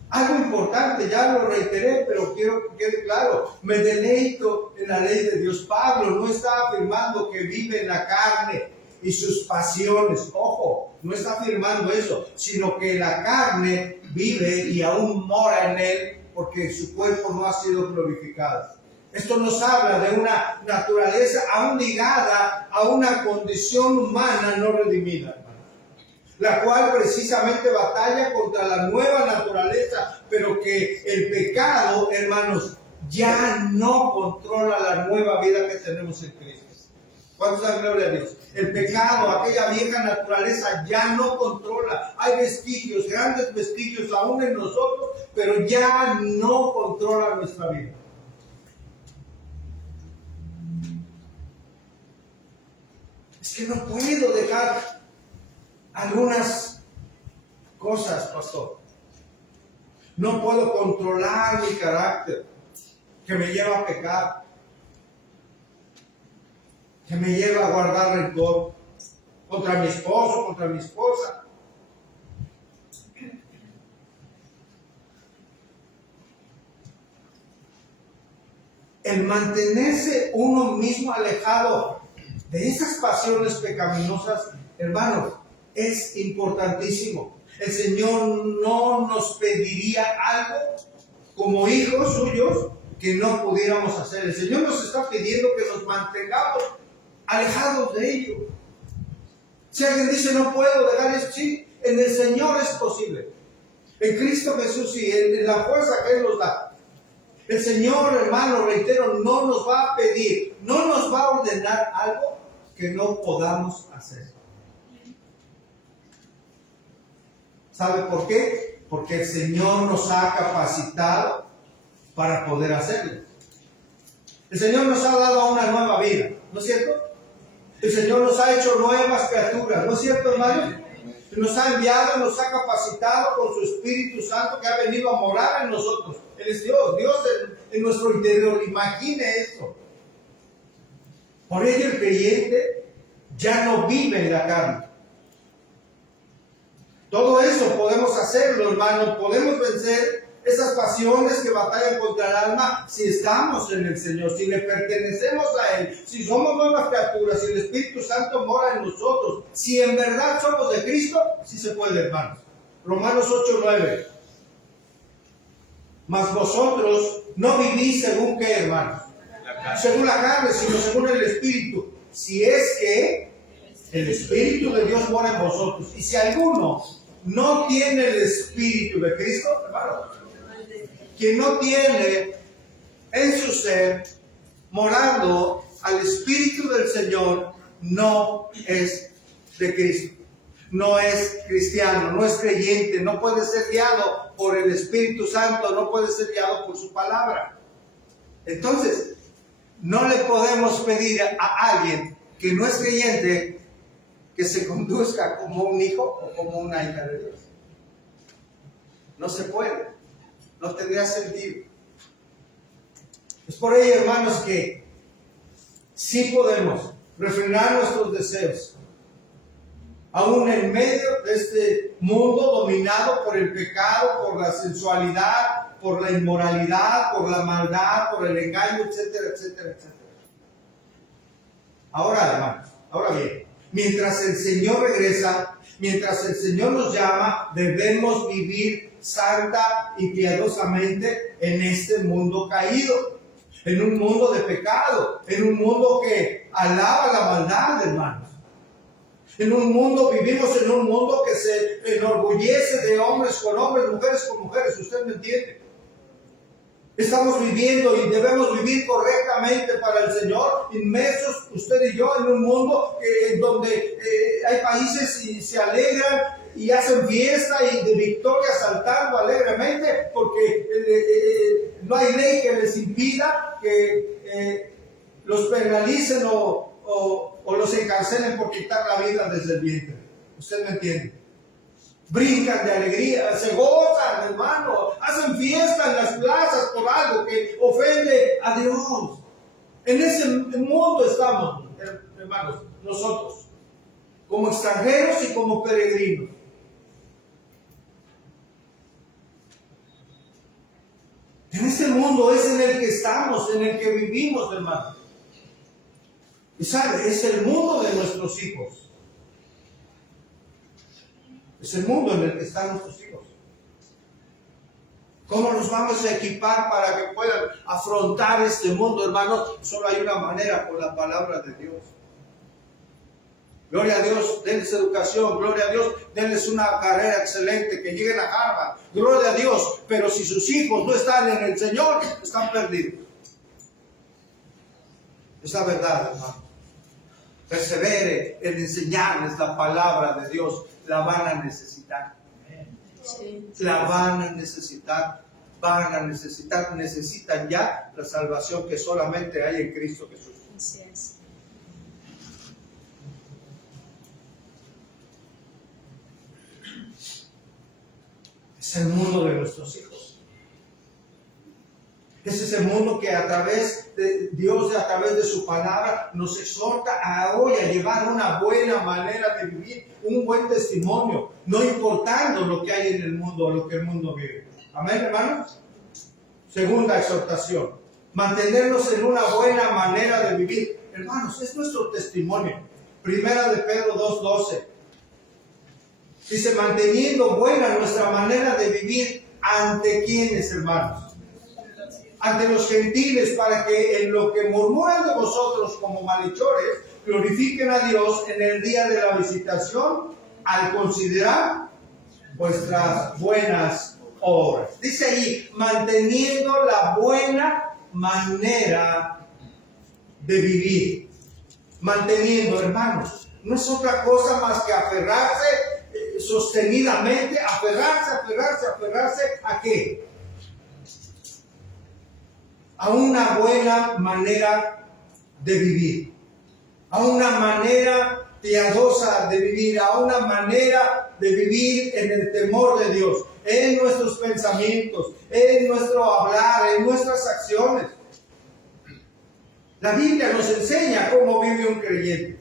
Algo importante, ya lo reiteré, pero quiero que quede claro. Me deleito en la ley de Dios. Pablo no está afirmando que vive en la carne y sus pasiones. Ojo, no está afirmando eso, sino que la carne vive y aún mora en él porque su cuerpo no ha sido glorificado. Esto nos habla de una naturaleza aún ligada a una condición humana no redimida, la cual precisamente batalla contra la nueva naturaleza, pero que el pecado, hermanos, ya no controla la nueva vida que tenemos en Cristo. ¿Cuántos dan gloria a Dios? El pecado, aquella vieja naturaleza, ya no controla. Hay vestigios, grandes vestigios aún en nosotros, pero ya no controla nuestra vida. Es que no puedo dejar algunas cosas, pastor. No puedo controlar mi carácter, que me lleva a pecar, que me lleva a guardar rencor contra mi esposo, contra mi esposa. El mantenerse uno mismo alejado de esas pasiones pecaminosas, hermanos, es importantísimo. El Señor no nos pediría algo como hijos suyos que no pudiéramos hacer. El Señor nos está pidiendo que nos mantengamos alejados de ello. Si alguien dice no puedo dejar eso, sí, en el Señor es posible. En Cristo Jesús sí, en la fuerza que Él nos da. El Señor, hermano, reitero, no nos va a pedir, no nos va a ordenar algo que no podamos hacer. ¿Sabe por qué? Porque el Señor nos ha capacitado para poder hacerlo. El Señor nos ha dado una nueva vida, ¿no es cierto? El Señor nos ha hecho nuevas criaturas, ¿no es cierto, hermano? Nos ha enviado, nos ha capacitado con su Espíritu Santo que ha venido a morar en nosotros. Él es Dios, Dios en nuestro interior. Imagine esto. Por ello el creyente ya no vive en la carne. Todo eso podemos hacerlo, hermano. Podemos vencer esas pasiones que batallan contra el alma si estamos en el Señor, si le pertenecemos a Él, si somos nuevas criaturas, si el Espíritu Santo mora en nosotros, si en verdad somos de Cristo, sí se puede, hermanos. Romanos 8:9. Mas vosotros no vivís según qué, hermanos, según la carne, sino según el Espíritu. Si es que el Espíritu de Dios mora en vosotros. Y si alguno no tiene el Espíritu de Cristo, hermano, quien no tiene en su ser morando al Espíritu del Señor, no es de Cristo, no es cristiano, no es creyente, no puede ser guiado por el Espíritu Santo, no puede ser guiado por su palabra. Entonces, no le podemos pedir a alguien que no es creyente que se conduzca como un hijo o como una hija de Dios. No se puede. No tendría sentido. Es por ello, hermanos, que sí podemos refrenar nuestros deseos, aún en medio de este mundo dominado por el pecado, por la sensualidad, por la inmoralidad, por la maldad, por el engaño, etcétera, etcétera, etcétera. Ahora, hermanos, ahora bien, mientras el Señor regresa, mientras el Señor nos llama, debemos vivir santa y piadosamente en este mundo caído, en un mundo de pecado, en un mundo que alaba la maldad, hermanos. Vivimos en un mundo que se enorgullece de hombres con hombres, mujeres con mujeres, usted me entiende. Estamos viviendo y debemos vivir correctamente para el Señor, inmersos usted y yo en un mundo donde hay países y se alegran y hacen fiesta y de victoria saltando alegremente porque no hay ley que les impida que los penalicen o los encarcelen por quitar la vida desde el vientre. ¿Usted me entiende? Brincan de alegría, se gozan, hermano, hacen fiesta en las plazas por algo que ofende a Dios. En ese mundo estamos, hermanos, nosotros, como extranjeros y como peregrinos. En ese mundo es en el que estamos, en el que vivimos, hermano. Y sabe, es el mundo de nuestros hijos. Es el mundo en el que están nuestros hijos. ¿Cómo nos vamos a equipar para que puedan afrontar este mundo, hermano? Solo hay una manera, por la palabra de Dios. Gloria a Dios, denles educación, gloria a Dios, denles una carrera excelente, que lleguen a Harvard, gloria a Dios, pero si sus hijos no están en el Señor, están perdidos. Es la verdad, hermano. Persevere en enseñarles la palabra de Dios, la van a necesitar. La van a necesitar, necesitan ya la salvación que solamente hay en Cristo Jesús. Así es. Es el mundo de nuestros hijos. Ese es el mundo que a través de Dios, a través de su palabra, nos exhorta a hoy a llevar una buena manera de vivir, un buen testimonio, no importando lo que hay en el mundo, lo que el mundo vive. Amén, hermanos. Segunda exhortación, mantenernos en una buena manera de vivir. Hermanos, es nuestro testimonio. Primera de Pedro 2:12. Dice, manteniendo buena nuestra manera de vivir, ¿ante quiénes, hermanos? Ante los gentiles, para que en lo que murmuran de vosotros como malhechores, glorifiquen a Dios en el día de la visitación al considerar vuestras buenas obras. Dice ahí, manteniendo la buena manera de vivir. Manteniendo, hermanos, no es otra cosa más que aferrarse sostenidamente, aferrarse, ¿a qué? A una buena manera de vivir, a una manera piadosa de vivir, a una manera de vivir en el temor de Dios, en nuestros pensamientos, en nuestro hablar, en nuestras acciones. La Biblia nos enseña cómo vive un creyente.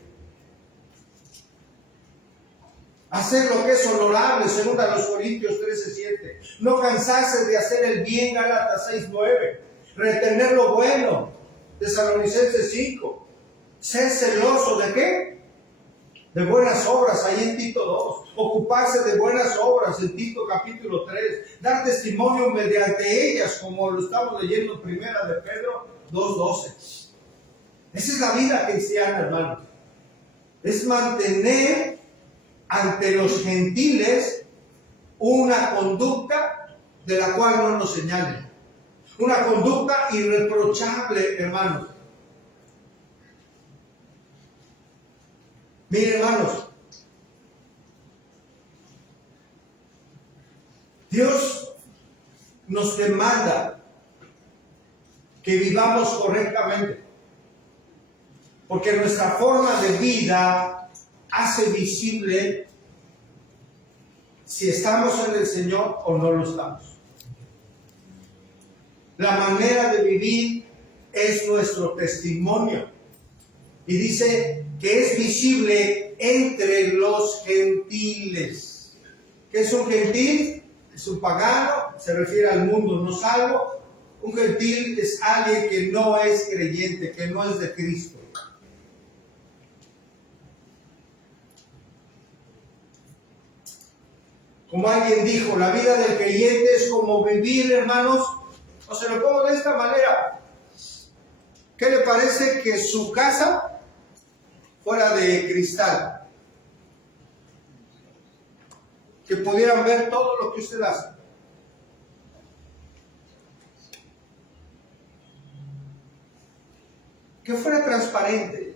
Hacer lo que es honorable, según a los Corintios 13:7. No cansarse de hacer el bien, Gálatas 6:9. Retener lo bueno, Tesalonicenses 5. Ser celoso ¿de qué? De buenas obras, ahí en Tito 2. Ocuparse de buenas obras, en Tito capítulo 3. Dar testimonio mediante ellas, como lo estamos leyendo en Primera de Pedro 2:12. Esa es la vida cristiana, hermanos. Es mantener ante los gentiles una conducta de la cual no nos señalen. Una conducta irreprochable, hermanos. Miren, hermanos, Dios nos demanda que vivamos correctamente, porque nuestra forma de vida hace visible si estamos en el Señor o no lo estamos. La manera de vivir es nuestro testimonio. Y dice que es visible entre los gentiles. ¿Qué es un gentil? Es un pagano, se refiere al mundo no salvo. Un gentil es alguien que no es creyente, que no es de Cristo. Como alguien dijo, la vida del creyente es como vivir, hermanos, o se lo pongo de esta manera. ¿Qué le parece que su casa fuera de cristal? Que pudieran ver todo lo que usted hace. Que fuera transparente.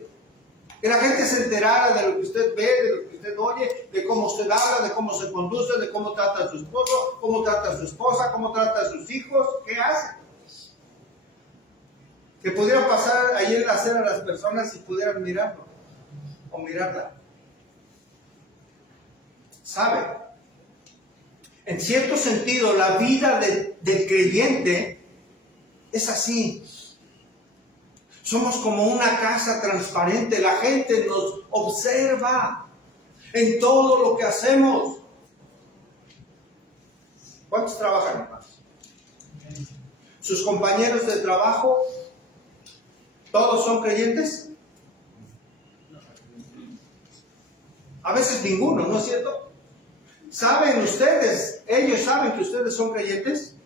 Que la gente se enterara de lo que usted ve, de lo que usted oye, de cómo usted habla, de cómo se conduce, de cómo trata a su esposo, cómo trata a su esposa, cómo trata a sus hijos, qué hace. Que pudiera pasar ahí en la acera a las personas y pudieran mirarlo o mirarla. ¿Sabe? En cierto sentido, la vida del creyente es así. Somos como una casa transparente. La gente nos observa en todo lo que hacemos. ¿Cuántos trabajan, hermanos? ¿Sus compañeros de trabajo todos son creyentes? A veces ninguno, ¿no es cierto? ¿Saben ustedes? ¿Ellos saben que ustedes son creyentes?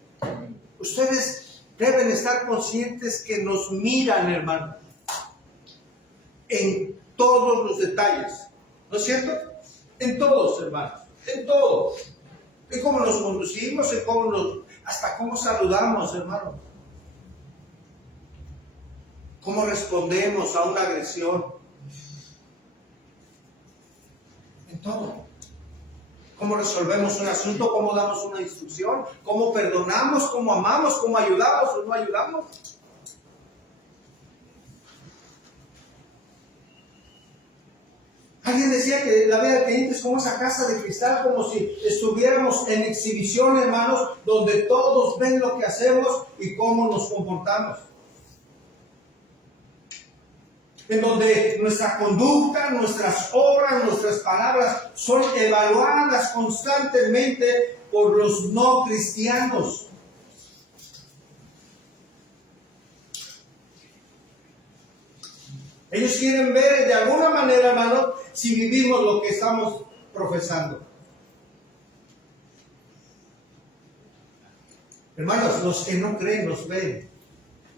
Ustedes deben estar conscientes que nos miran, hermano, en todos los detalles, ¿no es cierto? En todos, hermanos, en todos. En cómo nos conducimos, hasta cómo saludamos, hermano. Cómo respondemos a una agresión. En todo. Cómo resolvemos un asunto, cómo damos una instrucción, cómo perdonamos, cómo amamos, cómo ayudamos o no ayudamos. Alguien decía que la vida del creyente es como esa casa de cristal, como si estuviéramos en exhibición, hermanos, donde todos ven lo que hacemos y cómo nos comportamos. En donde nuestra conducta, nuestras obras, nuestras palabras son evaluadas constantemente por los no cristianos. Ellos quieren ver de alguna manera, hermano, si vivimos lo que estamos profesando. Hermanos, los que no creen nos ven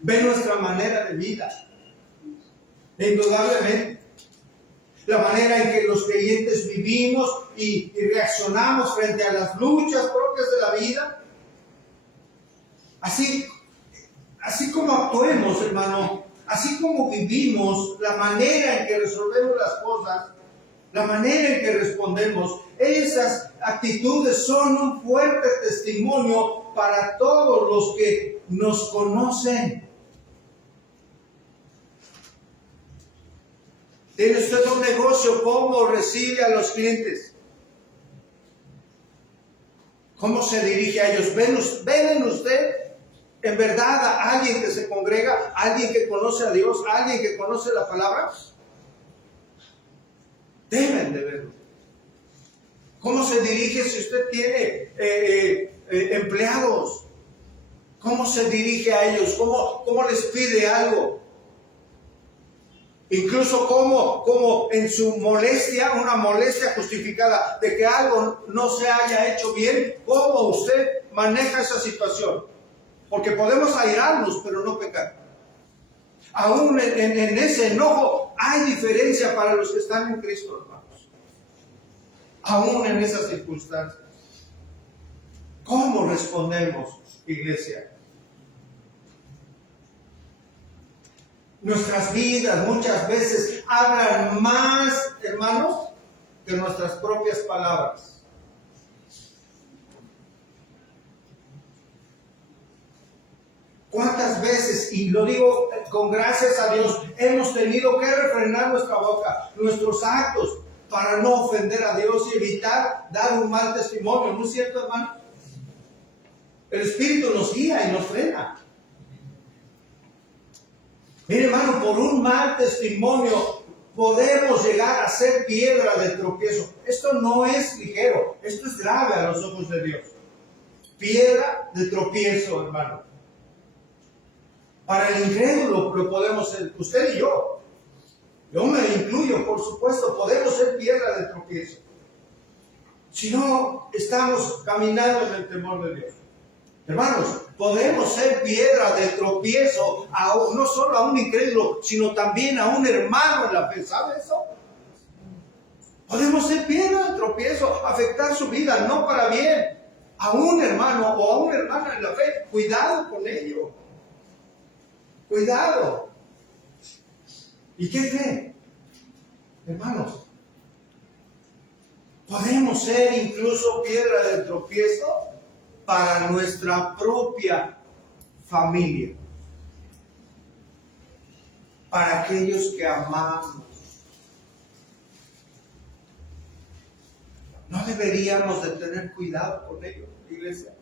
nuestra manera de vida. Indudablemente. la manera en que los creyentes vivimos y reaccionamos frente a las luchas propias de la vida. Así como actuemos, hermano, así como vivimos, la manera en que resolvemos las cosas, la manera en que respondemos, esas actitudes son un fuerte testimonio para todos los que nos conocen. ¿Tiene usted un negocio? ¿Cómo recibe a los clientes? ¿Cómo se dirige a ellos? ¿Ven en usted en verdad a alguien que se congrega, a alguien que conoce a Dios, a alguien que conoce la palabra? Deben de verlo. ¿Cómo se dirige si usted tiene empleados? ¿Cómo se dirige a ellos? ¿Cómo les pide algo? Incluso como en su molestia, una molestia justificada de que algo no se haya hecho bien, ¿cómo usted maneja esa situación? Porque podemos airarnos, pero no pecar. Aún en ese enojo hay diferencia para los que están en Cristo, hermanos. Aún en esas circunstancias. ¿Cómo respondemos, iglesia? Nuestras vidas muchas veces hablan más, hermanos, que nuestras propias palabras. ¿Cuántas veces, y lo digo con gracias a Dios, hemos tenido que refrenar nuestra boca, nuestros actos, para no ofender a Dios y evitar dar un mal testimonio? ¿No es cierto, hermano? El Espíritu nos guía y nos frena. Mire, hermano, por un mal testimonio podemos llegar a ser piedra de tropiezo. Esto no es ligero, esto es grave a los ojos de Dios. Piedra de tropiezo, hermano. Para el incrédulo lo podemos ser, usted y yo. Yo me incluyo, por supuesto, podemos ser piedra de tropiezo. Si no estamos caminando en el temor de Dios. Hermanos, podemos ser piedra de tropiezo no solo a un incrédulo, sino también a un hermano en la fe. ¿Sabe eso? Podemos ser piedra de tropiezo, afectar su vida, no para bien. A un hermano o a una hermana en la fe, cuidado con ello. Cuidado. ¿Y qué creen? Hermanos, podemos ser incluso piedra de tropiezo para nuestra propia familia, para aquellos que amamos. ¿No deberíamos de tener cuidado con ellos, iglesia?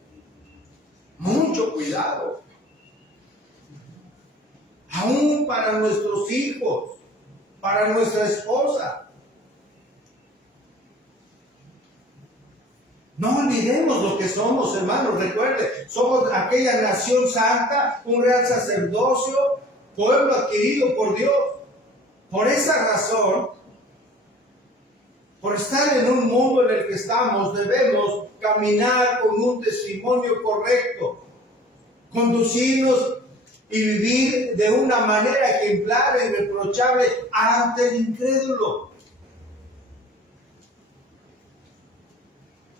Mucho cuidado. Aún para nuestros hijos, para nuestra esposa. No olvidemos lo que somos, hermanos. Recuerde, somos aquella nación santa, un real sacerdocio, pueblo adquirido por Dios. Por esa razón, por estar en un mundo en el que estamos, debemos caminar con un testimonio correcto, conducirnos y vivir de una manera ejemplar e irreprochable ante el incrédulo.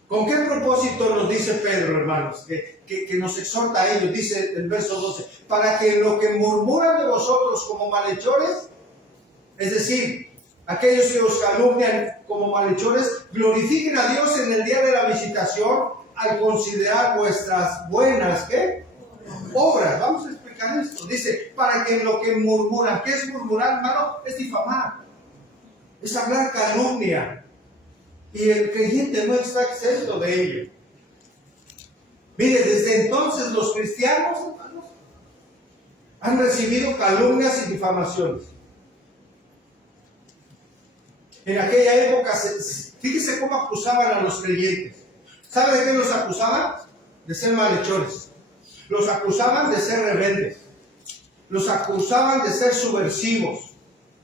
¿Con qué propósito nos dice Pedro, hermanos? Que nos exhorta a ellos, dice el verso 12, para que lo que murmuran de vosotros como malhechores, es decir, aquellos que os calumnian como malhechores, glorifiquen a Dios en el día de la visitación al considerar vuestras buenas, ¿qué? Obras. Vamos a explicar esto. Dice, para que lo que murmuran, ¿qué es murmurar, hermano? Es difamar, es hablar calumnia. Y el creyente no está exento de ello. Mire, desde entonces los cristianos, hermanos, han recibido calumnias y difamaciones. En aquella época, fíjese cómo acusaban a los creyentes. ¿Sabe de qué los acusaban? De ser malhechores. Los acusaban de ser rebeldes. Los acusaban de ser subversivos.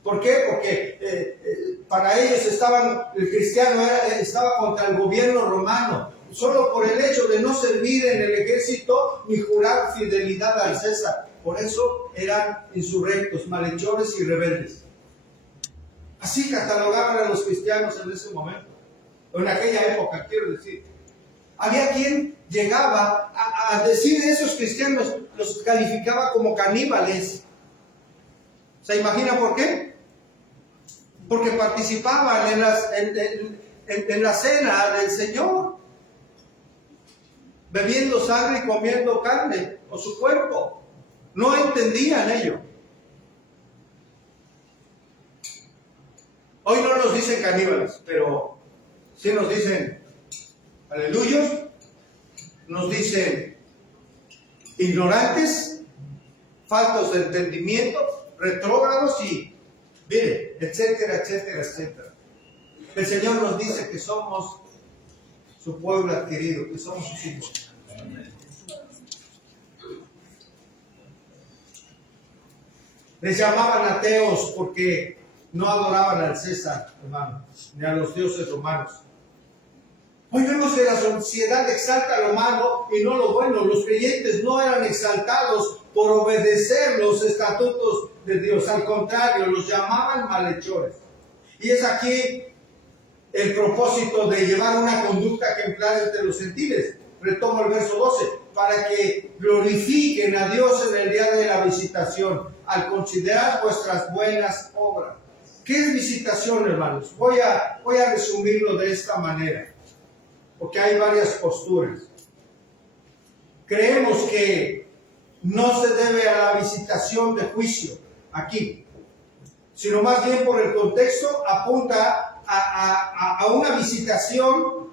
¿Por qué? Porque para ellos el cristiano estaba contra el gobierno romano, solo por el hecho de no servir en el ejército ni jurar fidelidad al César. Por eso eran insurrectos, malhechores y rebeldes. Así catalogaban a los cristianos en ese momento, o en aquella época, quiero decir. Había quien llegaba a decir esos cristianos, los calificaba como caníbales. ¿Se imagina por qué? Porque participaban en la cena del Señor, bebiendo sangre y comiendo carne, o su cuerpo. No entendían ello. Hoy no nos dicen caníbales, pero sí nos dicen aleluyos, nos dicen ignorantes, faltos de entendimiento, retrógrados y, mire, etcétera, etcétera, etcétera. El Señor nos dice que somos su pueblo adquirido, que somos sus hijos. Les llamaban ateos porque no adoraban al César, hermano, ni a los dioses romanos. Hoy vemos que la sociedad exalta lo malo y no lo bueno. Los creyentes no eran exaltados por obedecer los estatutos de Dios. Al contrario, los llamaban malhechores. Y es aquí el propósito de llevar una conducta ejemplar entre los gentiles. Retomo el verso 12. Para que glorifiquen a Dios en el día de la visitación, al considerar vuestras buenas obras. ¿Qué es visitación, hermanos? Voy a resumirlo de esta manera, porque hay varias posturas. Creemos que no se debe a la visitación de juicio aquí, sino más bien por el contexto apunta a una visitación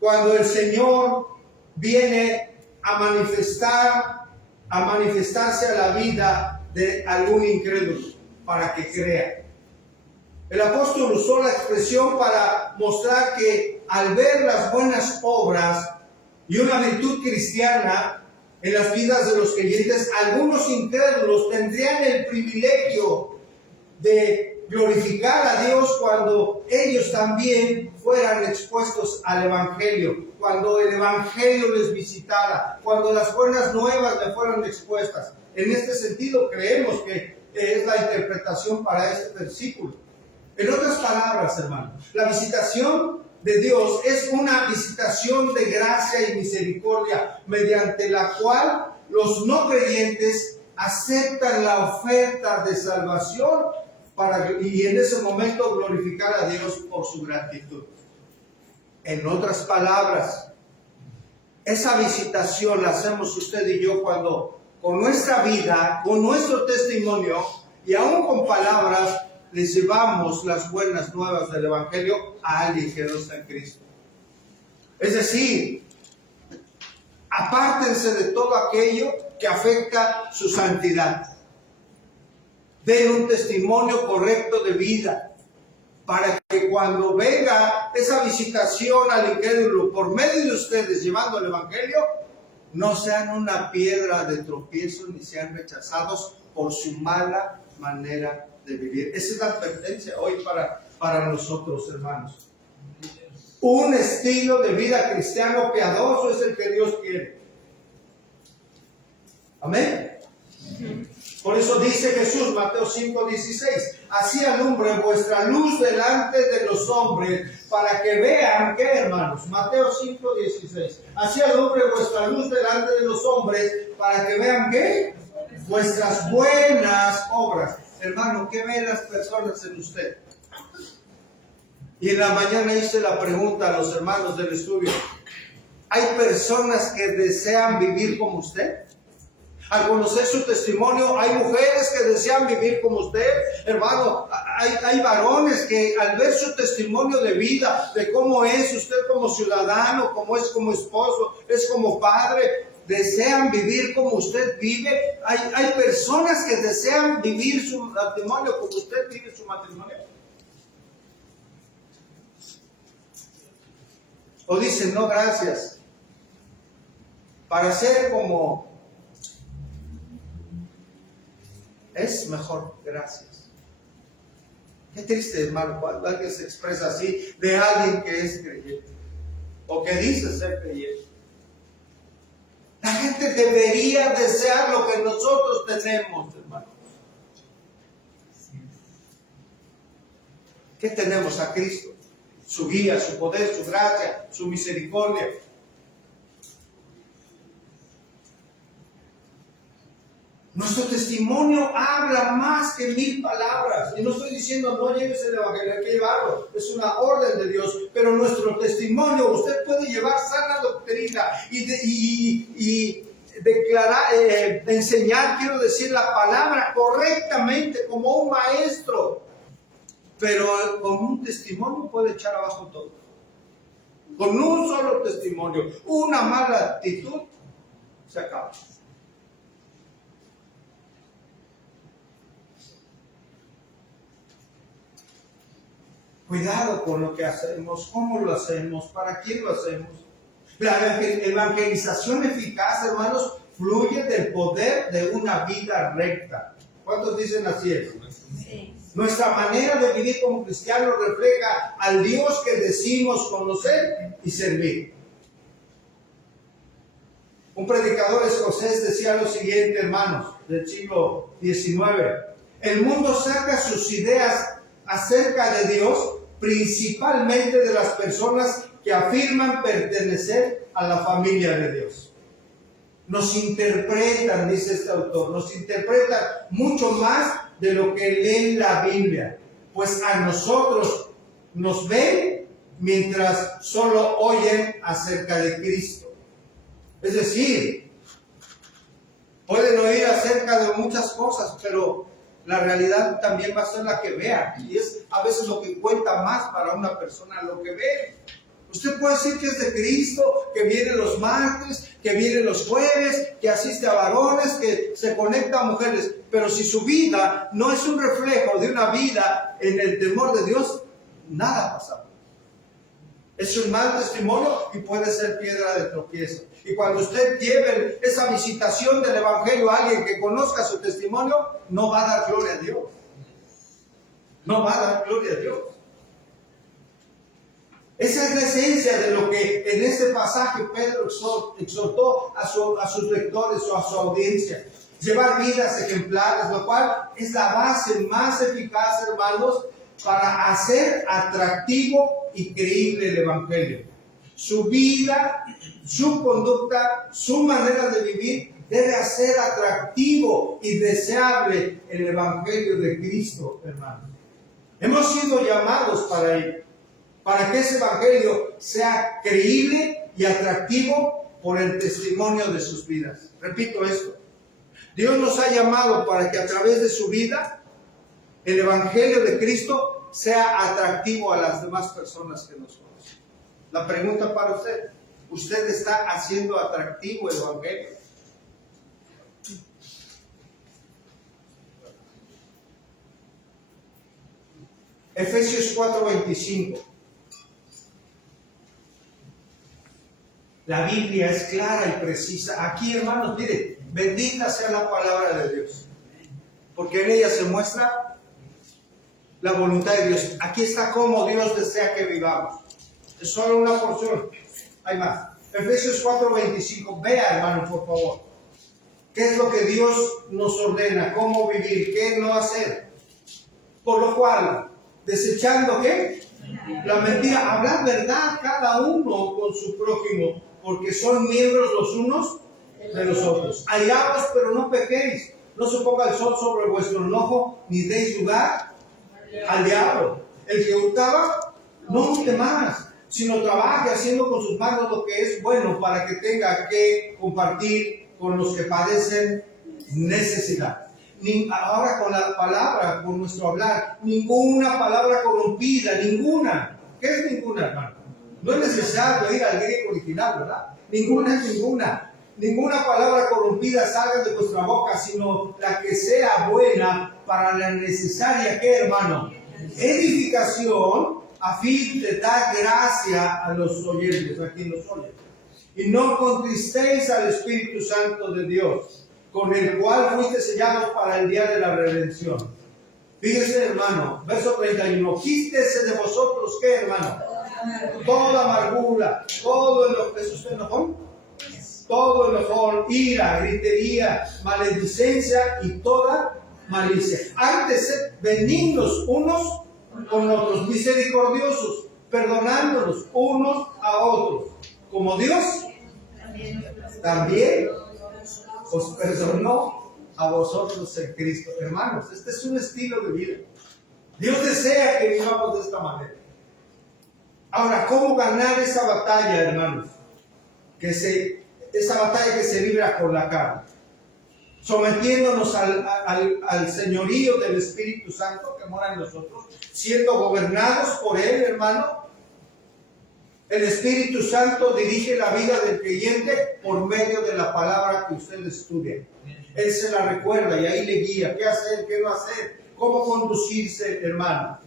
cuando el Señor viene a manifestarse a la vida de algún incrédulo para que crea. El apóstol usó la expresión para mostrar que al ver las buenas obras y una virtud cristiana en las vidas de los creyentes, algunos incrédulos tendrían el privilegio de glorificar a Dios cuando ellos también fueran expuestos al Evangelio, cuando el Evangelio les visitara, cuando las buenas nuevas le fueran expuestas. En este sentido creemos que es la interpretación para este versículo. En otras palabras, hermanos, la visitación de Dios es una visitación de gracia y misericordia, mediante la cual los no creyentes aceptan la oferta de salvación y en ese momento glorificar a Dios por su gratitud. En otras palabras, esa visitación la hacemos usted y yo cuando con nuestra vida, con nuestro testimonio y aún con palabras les llevamos las buenas nuevas del Evangelio a alguien que no está en Cristo. Es decir, apártense de todo aquello que afecta su santidad. Den un testimonio correcto de vida para que cuando venga esa visitación al incrédulo por medio de ustedes llevando el Evangelio, no sean una piedra de tropiezo ni sean rechazados por su mala manera de vivir. Esa es la advertencia hoy para nosotros, hermanos. Un estilo de vida cristiano piadoso es el que Dios quiere. Amén. Por eso dice Jesús, Mateo 5:16, así alumbre vuestra luz delante de los hombres, para que vean, ¿qué, hermanos? Mateo 5:16, así alumbre vuestra luz delante de los hombres, para que vean, ¿qué? Vuestras buenas obras. Hermano, ¿qué ven las personas en usted? Y en la mañana hice la pregunta a los hermanos del estudio, ¿hay personas que desean vivir como usted? Al conocer su testimonio, hay mujeres que desean vivir como usted, hermano. Hay varones que al ver su testimonio de vida, de cómo es usted como ciudadano, cómo es como esposo, es como padre, desean vivir como usted vive. Hay personas que desean vivir su matrimonio como usted vive su matrimonio. O dicen, no, gracias. Para ser como es mejor, gracias. Qué triste, hermano, cuando alguien se expresa así de alguien que es creyente o que dice ser creyente. La gente debería desear lo que nosotros tenemos, hermano. ¿Qué tenemos? A Cristo. Su guía, su poder, su gracia, su misericordia. Nuestro testimonio habla más que 1000 palabras. Y no estoy diciendo no lleves el evangelio, hay que llevarlo. Es una orden de Dios. Pero nuestro testimonio, usted puede llevar sana doctrina y declarar, enseñar, quiero decir, la palabra correctamente como un maestro. Pero con un testimonio puede echar abajo todo. Con un solo testimonio, una mala actitud, se acaba. Cuidado con lo que hacemos, cómo lo hacemos, para quién lo hacemos. La evangelización eficaz, hermanos, fluye del poder de una vida recta. ¿Cuántos dicen así es? Sí. Nuestra manera de vivir como cristianos refleja al Dios que decimos conocer y servir. Un predicador escocés decía lo siguiente, hermanos, del siglo XIX. El mundo saca sus ideas acerca de Dios principalmente de las personas que afirman pertenecer a la familia de Dios. Nos interpretan, dice este autor, nos interpretan mucho más de lo que leen la Biblia, pues a nosotros nos ven mientras solo oyen acerca de Cristo. Es decir, pueden oír acerca de muchas cosas, pero la realidad también va a ser la que vea. Y es a veces lo que cuenta más para una persona, lo que ve. Usted puede decir que es de Cristo, que viene los martes, que viene los jueves, que asiste a varones, que se conecta a mujeres. Pero si su vida no es un reflejo de una vida en el temor de Dios, nada pasa. Es un mal testimonio y puede ser piedra de tropiezo. Y cuando usted lleve esa visitación del Evangelio a alguien que conozca su testimonio, no va a dar gloria a Dios. No va a dar gloria a Dios. Esa es la esencia de lo que en este pasaje Pedro exhortó a sus lectores o a su audiencia. Llevar vidas ejemplares, lo cual es la base más eficaz, hermanos, para hacer atractivo y creíble el Evangelio. Su vida, su conducta, su manera de vivir debe hacer atractivo y deseable el Evangelio de Cristo, hermanos. Hemos sido llamados para ello, para que ese Evangelio sea creíble y atractivo por el testimonio de sus vidas. Repito esto, Dios nos ha llamado para que a través de su vida el Evangelio de Cristo sea atractivo a las demás personas que nos conocen. La pregunta para usted, ¿usted está haciendo atractivo el Evangelio? Efesios 4:25. La Biblia es clara y precisa. Aquí, hermanos, mire, bendita sea la palabra de Dios, porque en ella se muestra la voluntad de Dios. Aquí está cómo Dios desea que vivamos. Es solo una porción. Hay más. Efesios 4:25. Vea, hermano, por favor. ¿Qué es lo que Dios nos ordena? ¿Cómo vivir? ¿Qué no hacer? Por lo cual, desechando ¿qué? La mentira, hablar verdad cada uno con su prójimo, porque son miembros los unos de los otros. Hallaos, pero no pequéis. No se ponga el sol sobre vuestro enojo, ni deis lugar al diablo. El que hurtaba, no hurte más, sino trabaje haciendo con sus manos lo que es bueno, para que tenga que compartir con los que padecen necesidad. Ahora con la palabra, con nuestro hablar, ninguna palabra corrompida, ninguna. ¿Qué es ninguna, hermano? No es necesario ir al griego original, ¿verdad? Ninguna es ninguna. Ninguna palabra corrompida salga de vuestra boca, sino la que sea buena para la necesaria, ¿qué, hermano? Edificación, a fin de dar gracia a los oyentes, a quien los oye. Y no contristéis al Espíritu Santo de Dios, con el cual fuiste sellados para el día de la redención. Fíjese, hermano, verso 31. Quítese de vosotros, ¿qué, hermano? Toda amargura, todo enojón. ¿Es usted enojón? Todo enojón, ira, gritería, maledicencia y toda malicia. Antes, benignos unos con otros, misericordiosos, perdonándonos unos a otros, como Dios también os perdonó a vosotros en Cristo. Hermanos, este es un estilo de vida. Dios desea que vivamos de esta manera. Ahora, ¿cómo ganar esa batalla, hermanos? Esa batalla que se libra con la carne. Sometiéndonos al señorío del Espíritu Santo que mora en nosotros, siendo gobernados por Él, hermano. El Espíritu Santo dirige la vida del creyente por medio de la palabra que usted estudia. Él se la recuerda y ahí le guía qué hacer, qué no hacer, cómo conducirse, hermano.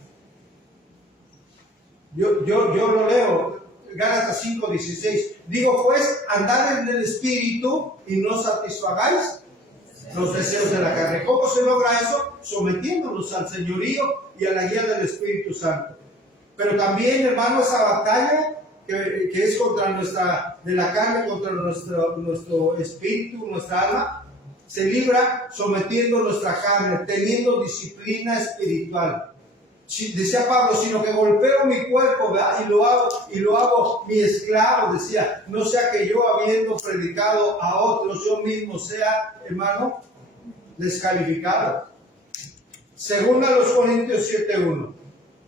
Yo lo leo, Gálatas 5:16. Digo pues, andad en el Espíritu y no satisfagáis los deseos de la carne. ¿Cómo se logra eso? Sometiéndonos al señorío y a la guía del Espíritu Santo. Pero también, hermano, esa batalla que es de la carne contra nuestro espíritu, nuestra alma, se libra sometiendo nuestra carne, teniendo disciplina espiritual. Decía Pablo, sino que golpeo mi cuerpo, ¿verdad? Y lo hago mi esclavo, decía, no sea que yo, habiendo predicado a otros, yo mismo sea, hermano, descalificado. Según a los Corintios 7:1,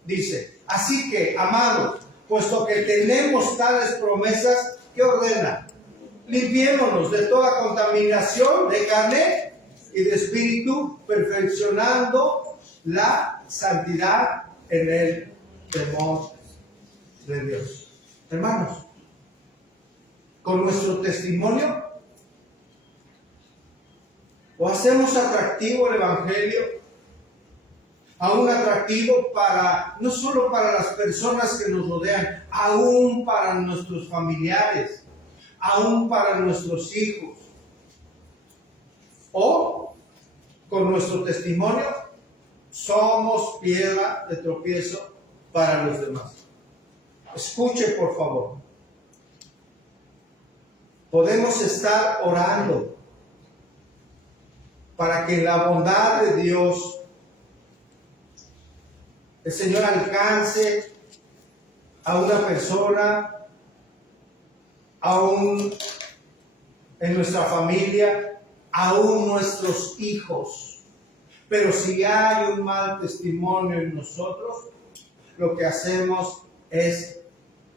dice, así que, amados, puesto que tenemos tales promesas, ¿qué ordena? Limpiémonos de toda contaminación de carne y de espíritu, perfeccionando la santidad en el temor de Dios. Hermanos, con nuestro testimonio, o hacemos atractivo el Evangelio, aún atractivo no solo para las personas que nos rodean, aún para nuestros familiares, aún para nuestros hijos, o con nuestro testimonio somos piedra de tropiezo para los demás. Escuche, por favor. Podemos estar orando para que la bondad de Dios, el Señor, alcance a una persona, aún en nuestra familia, aún nuestros hijos. Pero si hay un mal testimonio en nosotros, lo que hacemos es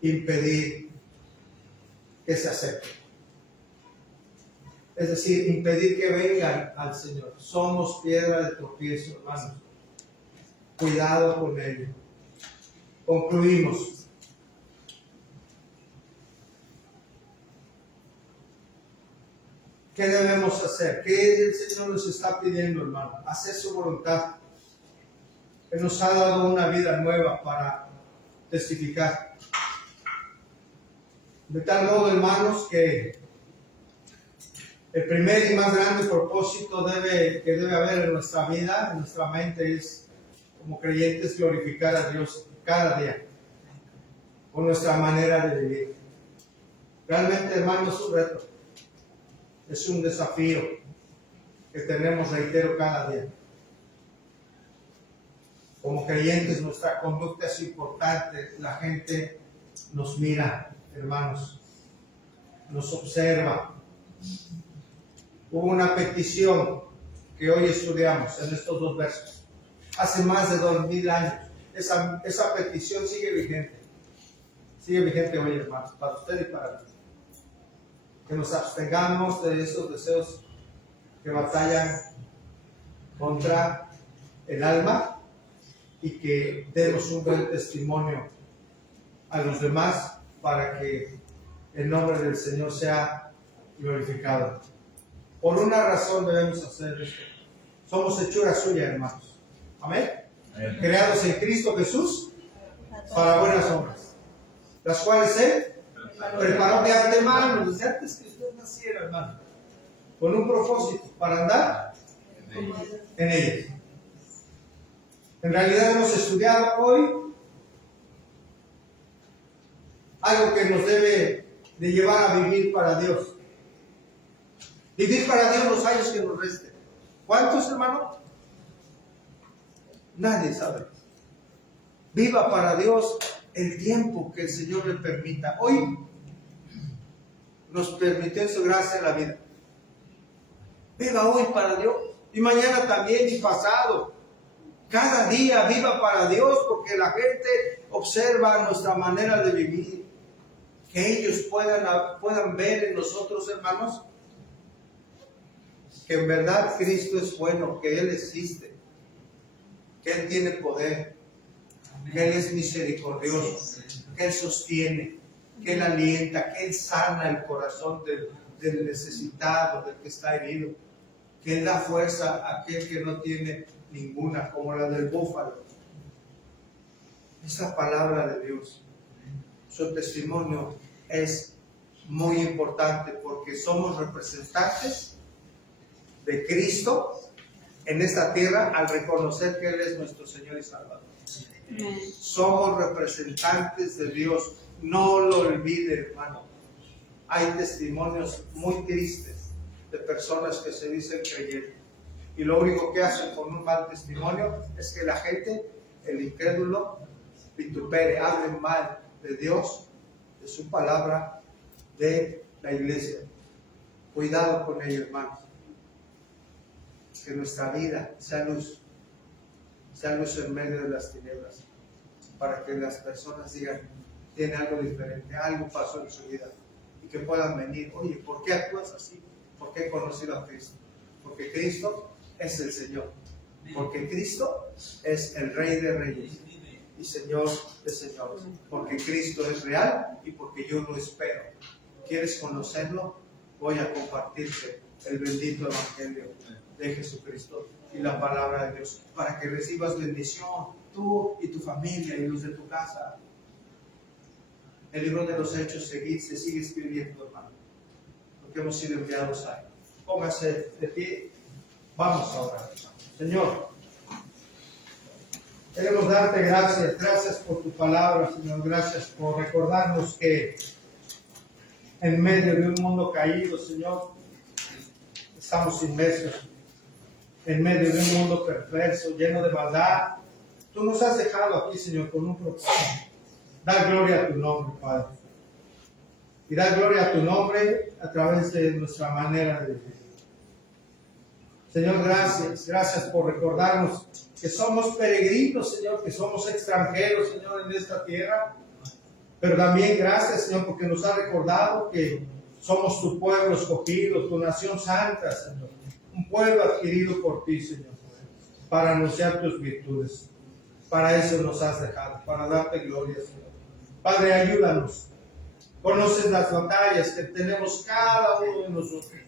impedir que se acerque. Es decir, impedir que vengan al Señor. Somos piedra de tropiezo, hermanos. Cuidado con ello. Concluimos. ¿Qué debemos hacer? ¿Qué el Señor nos está pidiendo, hermano? Hacer su voluntad. Él nos ha dado una vida nueva para testificar. De tal modo, hermanos, que el primer y más grande propósito que debe haber en nuestra vida, en nuestra mente, es, como creyentes, glorificar a Dios cada día con nuestra manera de vivir. Realmente, hermanos, es un reto. Es un desafío que tenemos, reitero, cada día. Como creyentes, nuestra conducta es importante. La gente nos mira, hermanos, nos observa. Hubo una petición que hoy estudiamos en estos dos versos. Hace más de 2000 años. Esa petición sigue vigente. Sigue vigente hoy, hermanos, para usted y para mí. Que nos abstengamos de esos deseos que batallan contra el alma y que demos un buen testimonio a los demás para que el nombre del Señor sea glorificado. Por una razón debemos hacer esto. Somos hechura suya, hermanos. Amén. Amén. Creados en Cristo Jesús para buenas obras, las cuales Él preparó de antemano, desde antes que usted naciera, hermano, con un propósito, para andar en ellas. En realidad hemos estudiado hoy algo que nos debe de llevar a vivir para Dios. Vivir para Dios los años que nos resten. ¿Cuántos, hermano? Nadie sabe. Viva para Dios el tiempo que el Señor le permita. Hoy nos permitió en su gracia la vida. Viva hoy para Dios. Y mañana también y pasado. Cada día viva para Dios, porque la gente observa nuestra manera de vivir. Que ellos puedan ver en nosotros, hermanos, que en verdad Cristo es bueno, que Él existe, que Él tiene poder, que Él es misericordioso, que Él sostiene, que Él alienta, que Él sana el corazón del necesitado, del que está herido, que Él da fuerza a aquel que no tiene ninguna, como la del búfalo. Esa palabra de Dios, su testimonio es muy importante porque somos representantes de Cristo en esta tierra al reconocer que Él es nuestro Señor y Salvador. Somos representantes de Dios. No lo olvide, hermano. Hay testimonios muy tristes de personas que se dicen creyentes y lo único que hacen con un mal testimonio es que la gente, el incrédulo, vitupere, hable mal de Dios, de su palabra, de la iglesia. Cuidado con ello, hermanos. Que nuestra vida sea luz en medio de las tinieblas, para que las personas digan, tiene algo diferente, algo pasó en su vida, y que puedan venir, oye, ¿por qué actúas así? ¿Por qué he conocido a Cristo? Porque Cristo es el Señor, porque Cristo es el Rey de Reyes y Señor de Señores, porque Cristo es real y porque yo lo espero. ¿Quieres conocerlo? Voy a compartirte el bendito Evangelio de Jesucristo y la palabra de Dios, para que recibas bendición, tú y tu familia y los de tu casa. El libro de los Hechos se sigue escribiendo, hermano, porque hemos sido enviados ahí. Póngase de pie, vamos a orar. Señor, queremos darte gracias por tu palabra, Señor, gracias por recordarnos que en medio de un mundo caído, Señor, estamos inmersos en medio de un mundo perverso, lleno de maldad. Tú nos has dejado aquí, Señor, con un propósito. Da gloria a tu nombre, Padre. Y da gloria a tu nombre a través de nuestra manera de vivir. Señor, gracias por recordarnos que somos peregrinos, Señor, que somos extranjeros, Señor, en esta tierra. Pero también gracias, Señor, porque nos ha recordado que somos tu pueblo escogido, tu nación santa, Señor. Un pueblo adquirido por ti, Señor, para anunciar tus virtudes. Para eso nos has dejado, para darte gloria, Señor. Padre, ayúdanos. Conoces las batallas que tenemos cada uno de nosotros.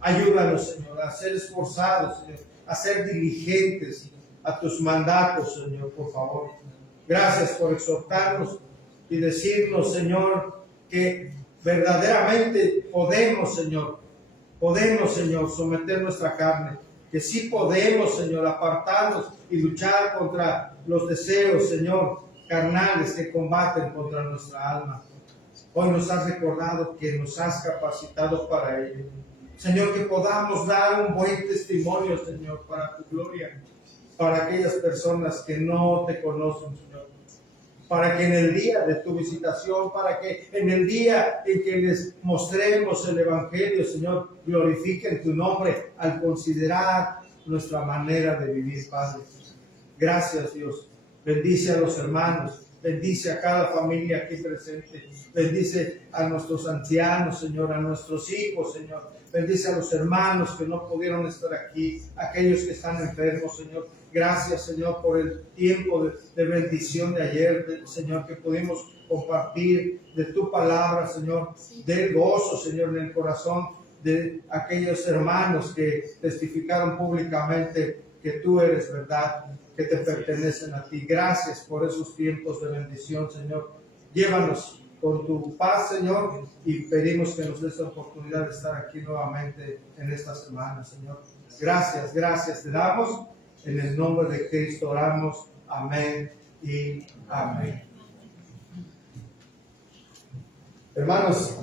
Ayúdanos, Señor, a ser esforzados, Señor, a ser diligentes a tus mandatos, Señor, por favor. Gracias por exhortarnos y decirnos, Señor, que verdaderamente podemos, Señor, someter nuestra carne, que sí podemos, Señor, apartarnos y luchar contra los deseos, Señor, carnales que combaten contra nuestra alma. Hoy nos has recordado que nos has capacitado para ello. Señor, que podamos dar un buen testimonio, Señor, para tu gloria, para aquellas personas que no te conocen, Señor. Para que en el día de tu visitación, para que en el día en que les mostremos el Evangelio, Señor, glorifiquen tu nombre al considerar nuestra manera de vivir, Padre. Gracias, Dios. Bendice a los hermanos. Bendice a cada familia aquí presente. Bendice a nuestros ancianos, Señor, a nuestros hijos, Señor. Bendice a los hermanos que no pudieron estar aquí, aquellos que están enfermos, Señor. Gracias, Señor, por el tiempo de bendición de ayer, Señor, que pudimos compartir de tu palabra, Señor, del gozo, Señor, en el corazón de aquellos hermanos que testificaron públicamente que tú eres verdad, que te pertenecen a ti. Gracias por esos tiempos de bendición, Señor. Llévanos con tu paz, Señor, y pedimos que nos des la oportunidad de estar aquí nuevamente en esta semana, Señor. Gracias te damos. En el nombre de Cristo oramos. Amén y amén. Hermanos,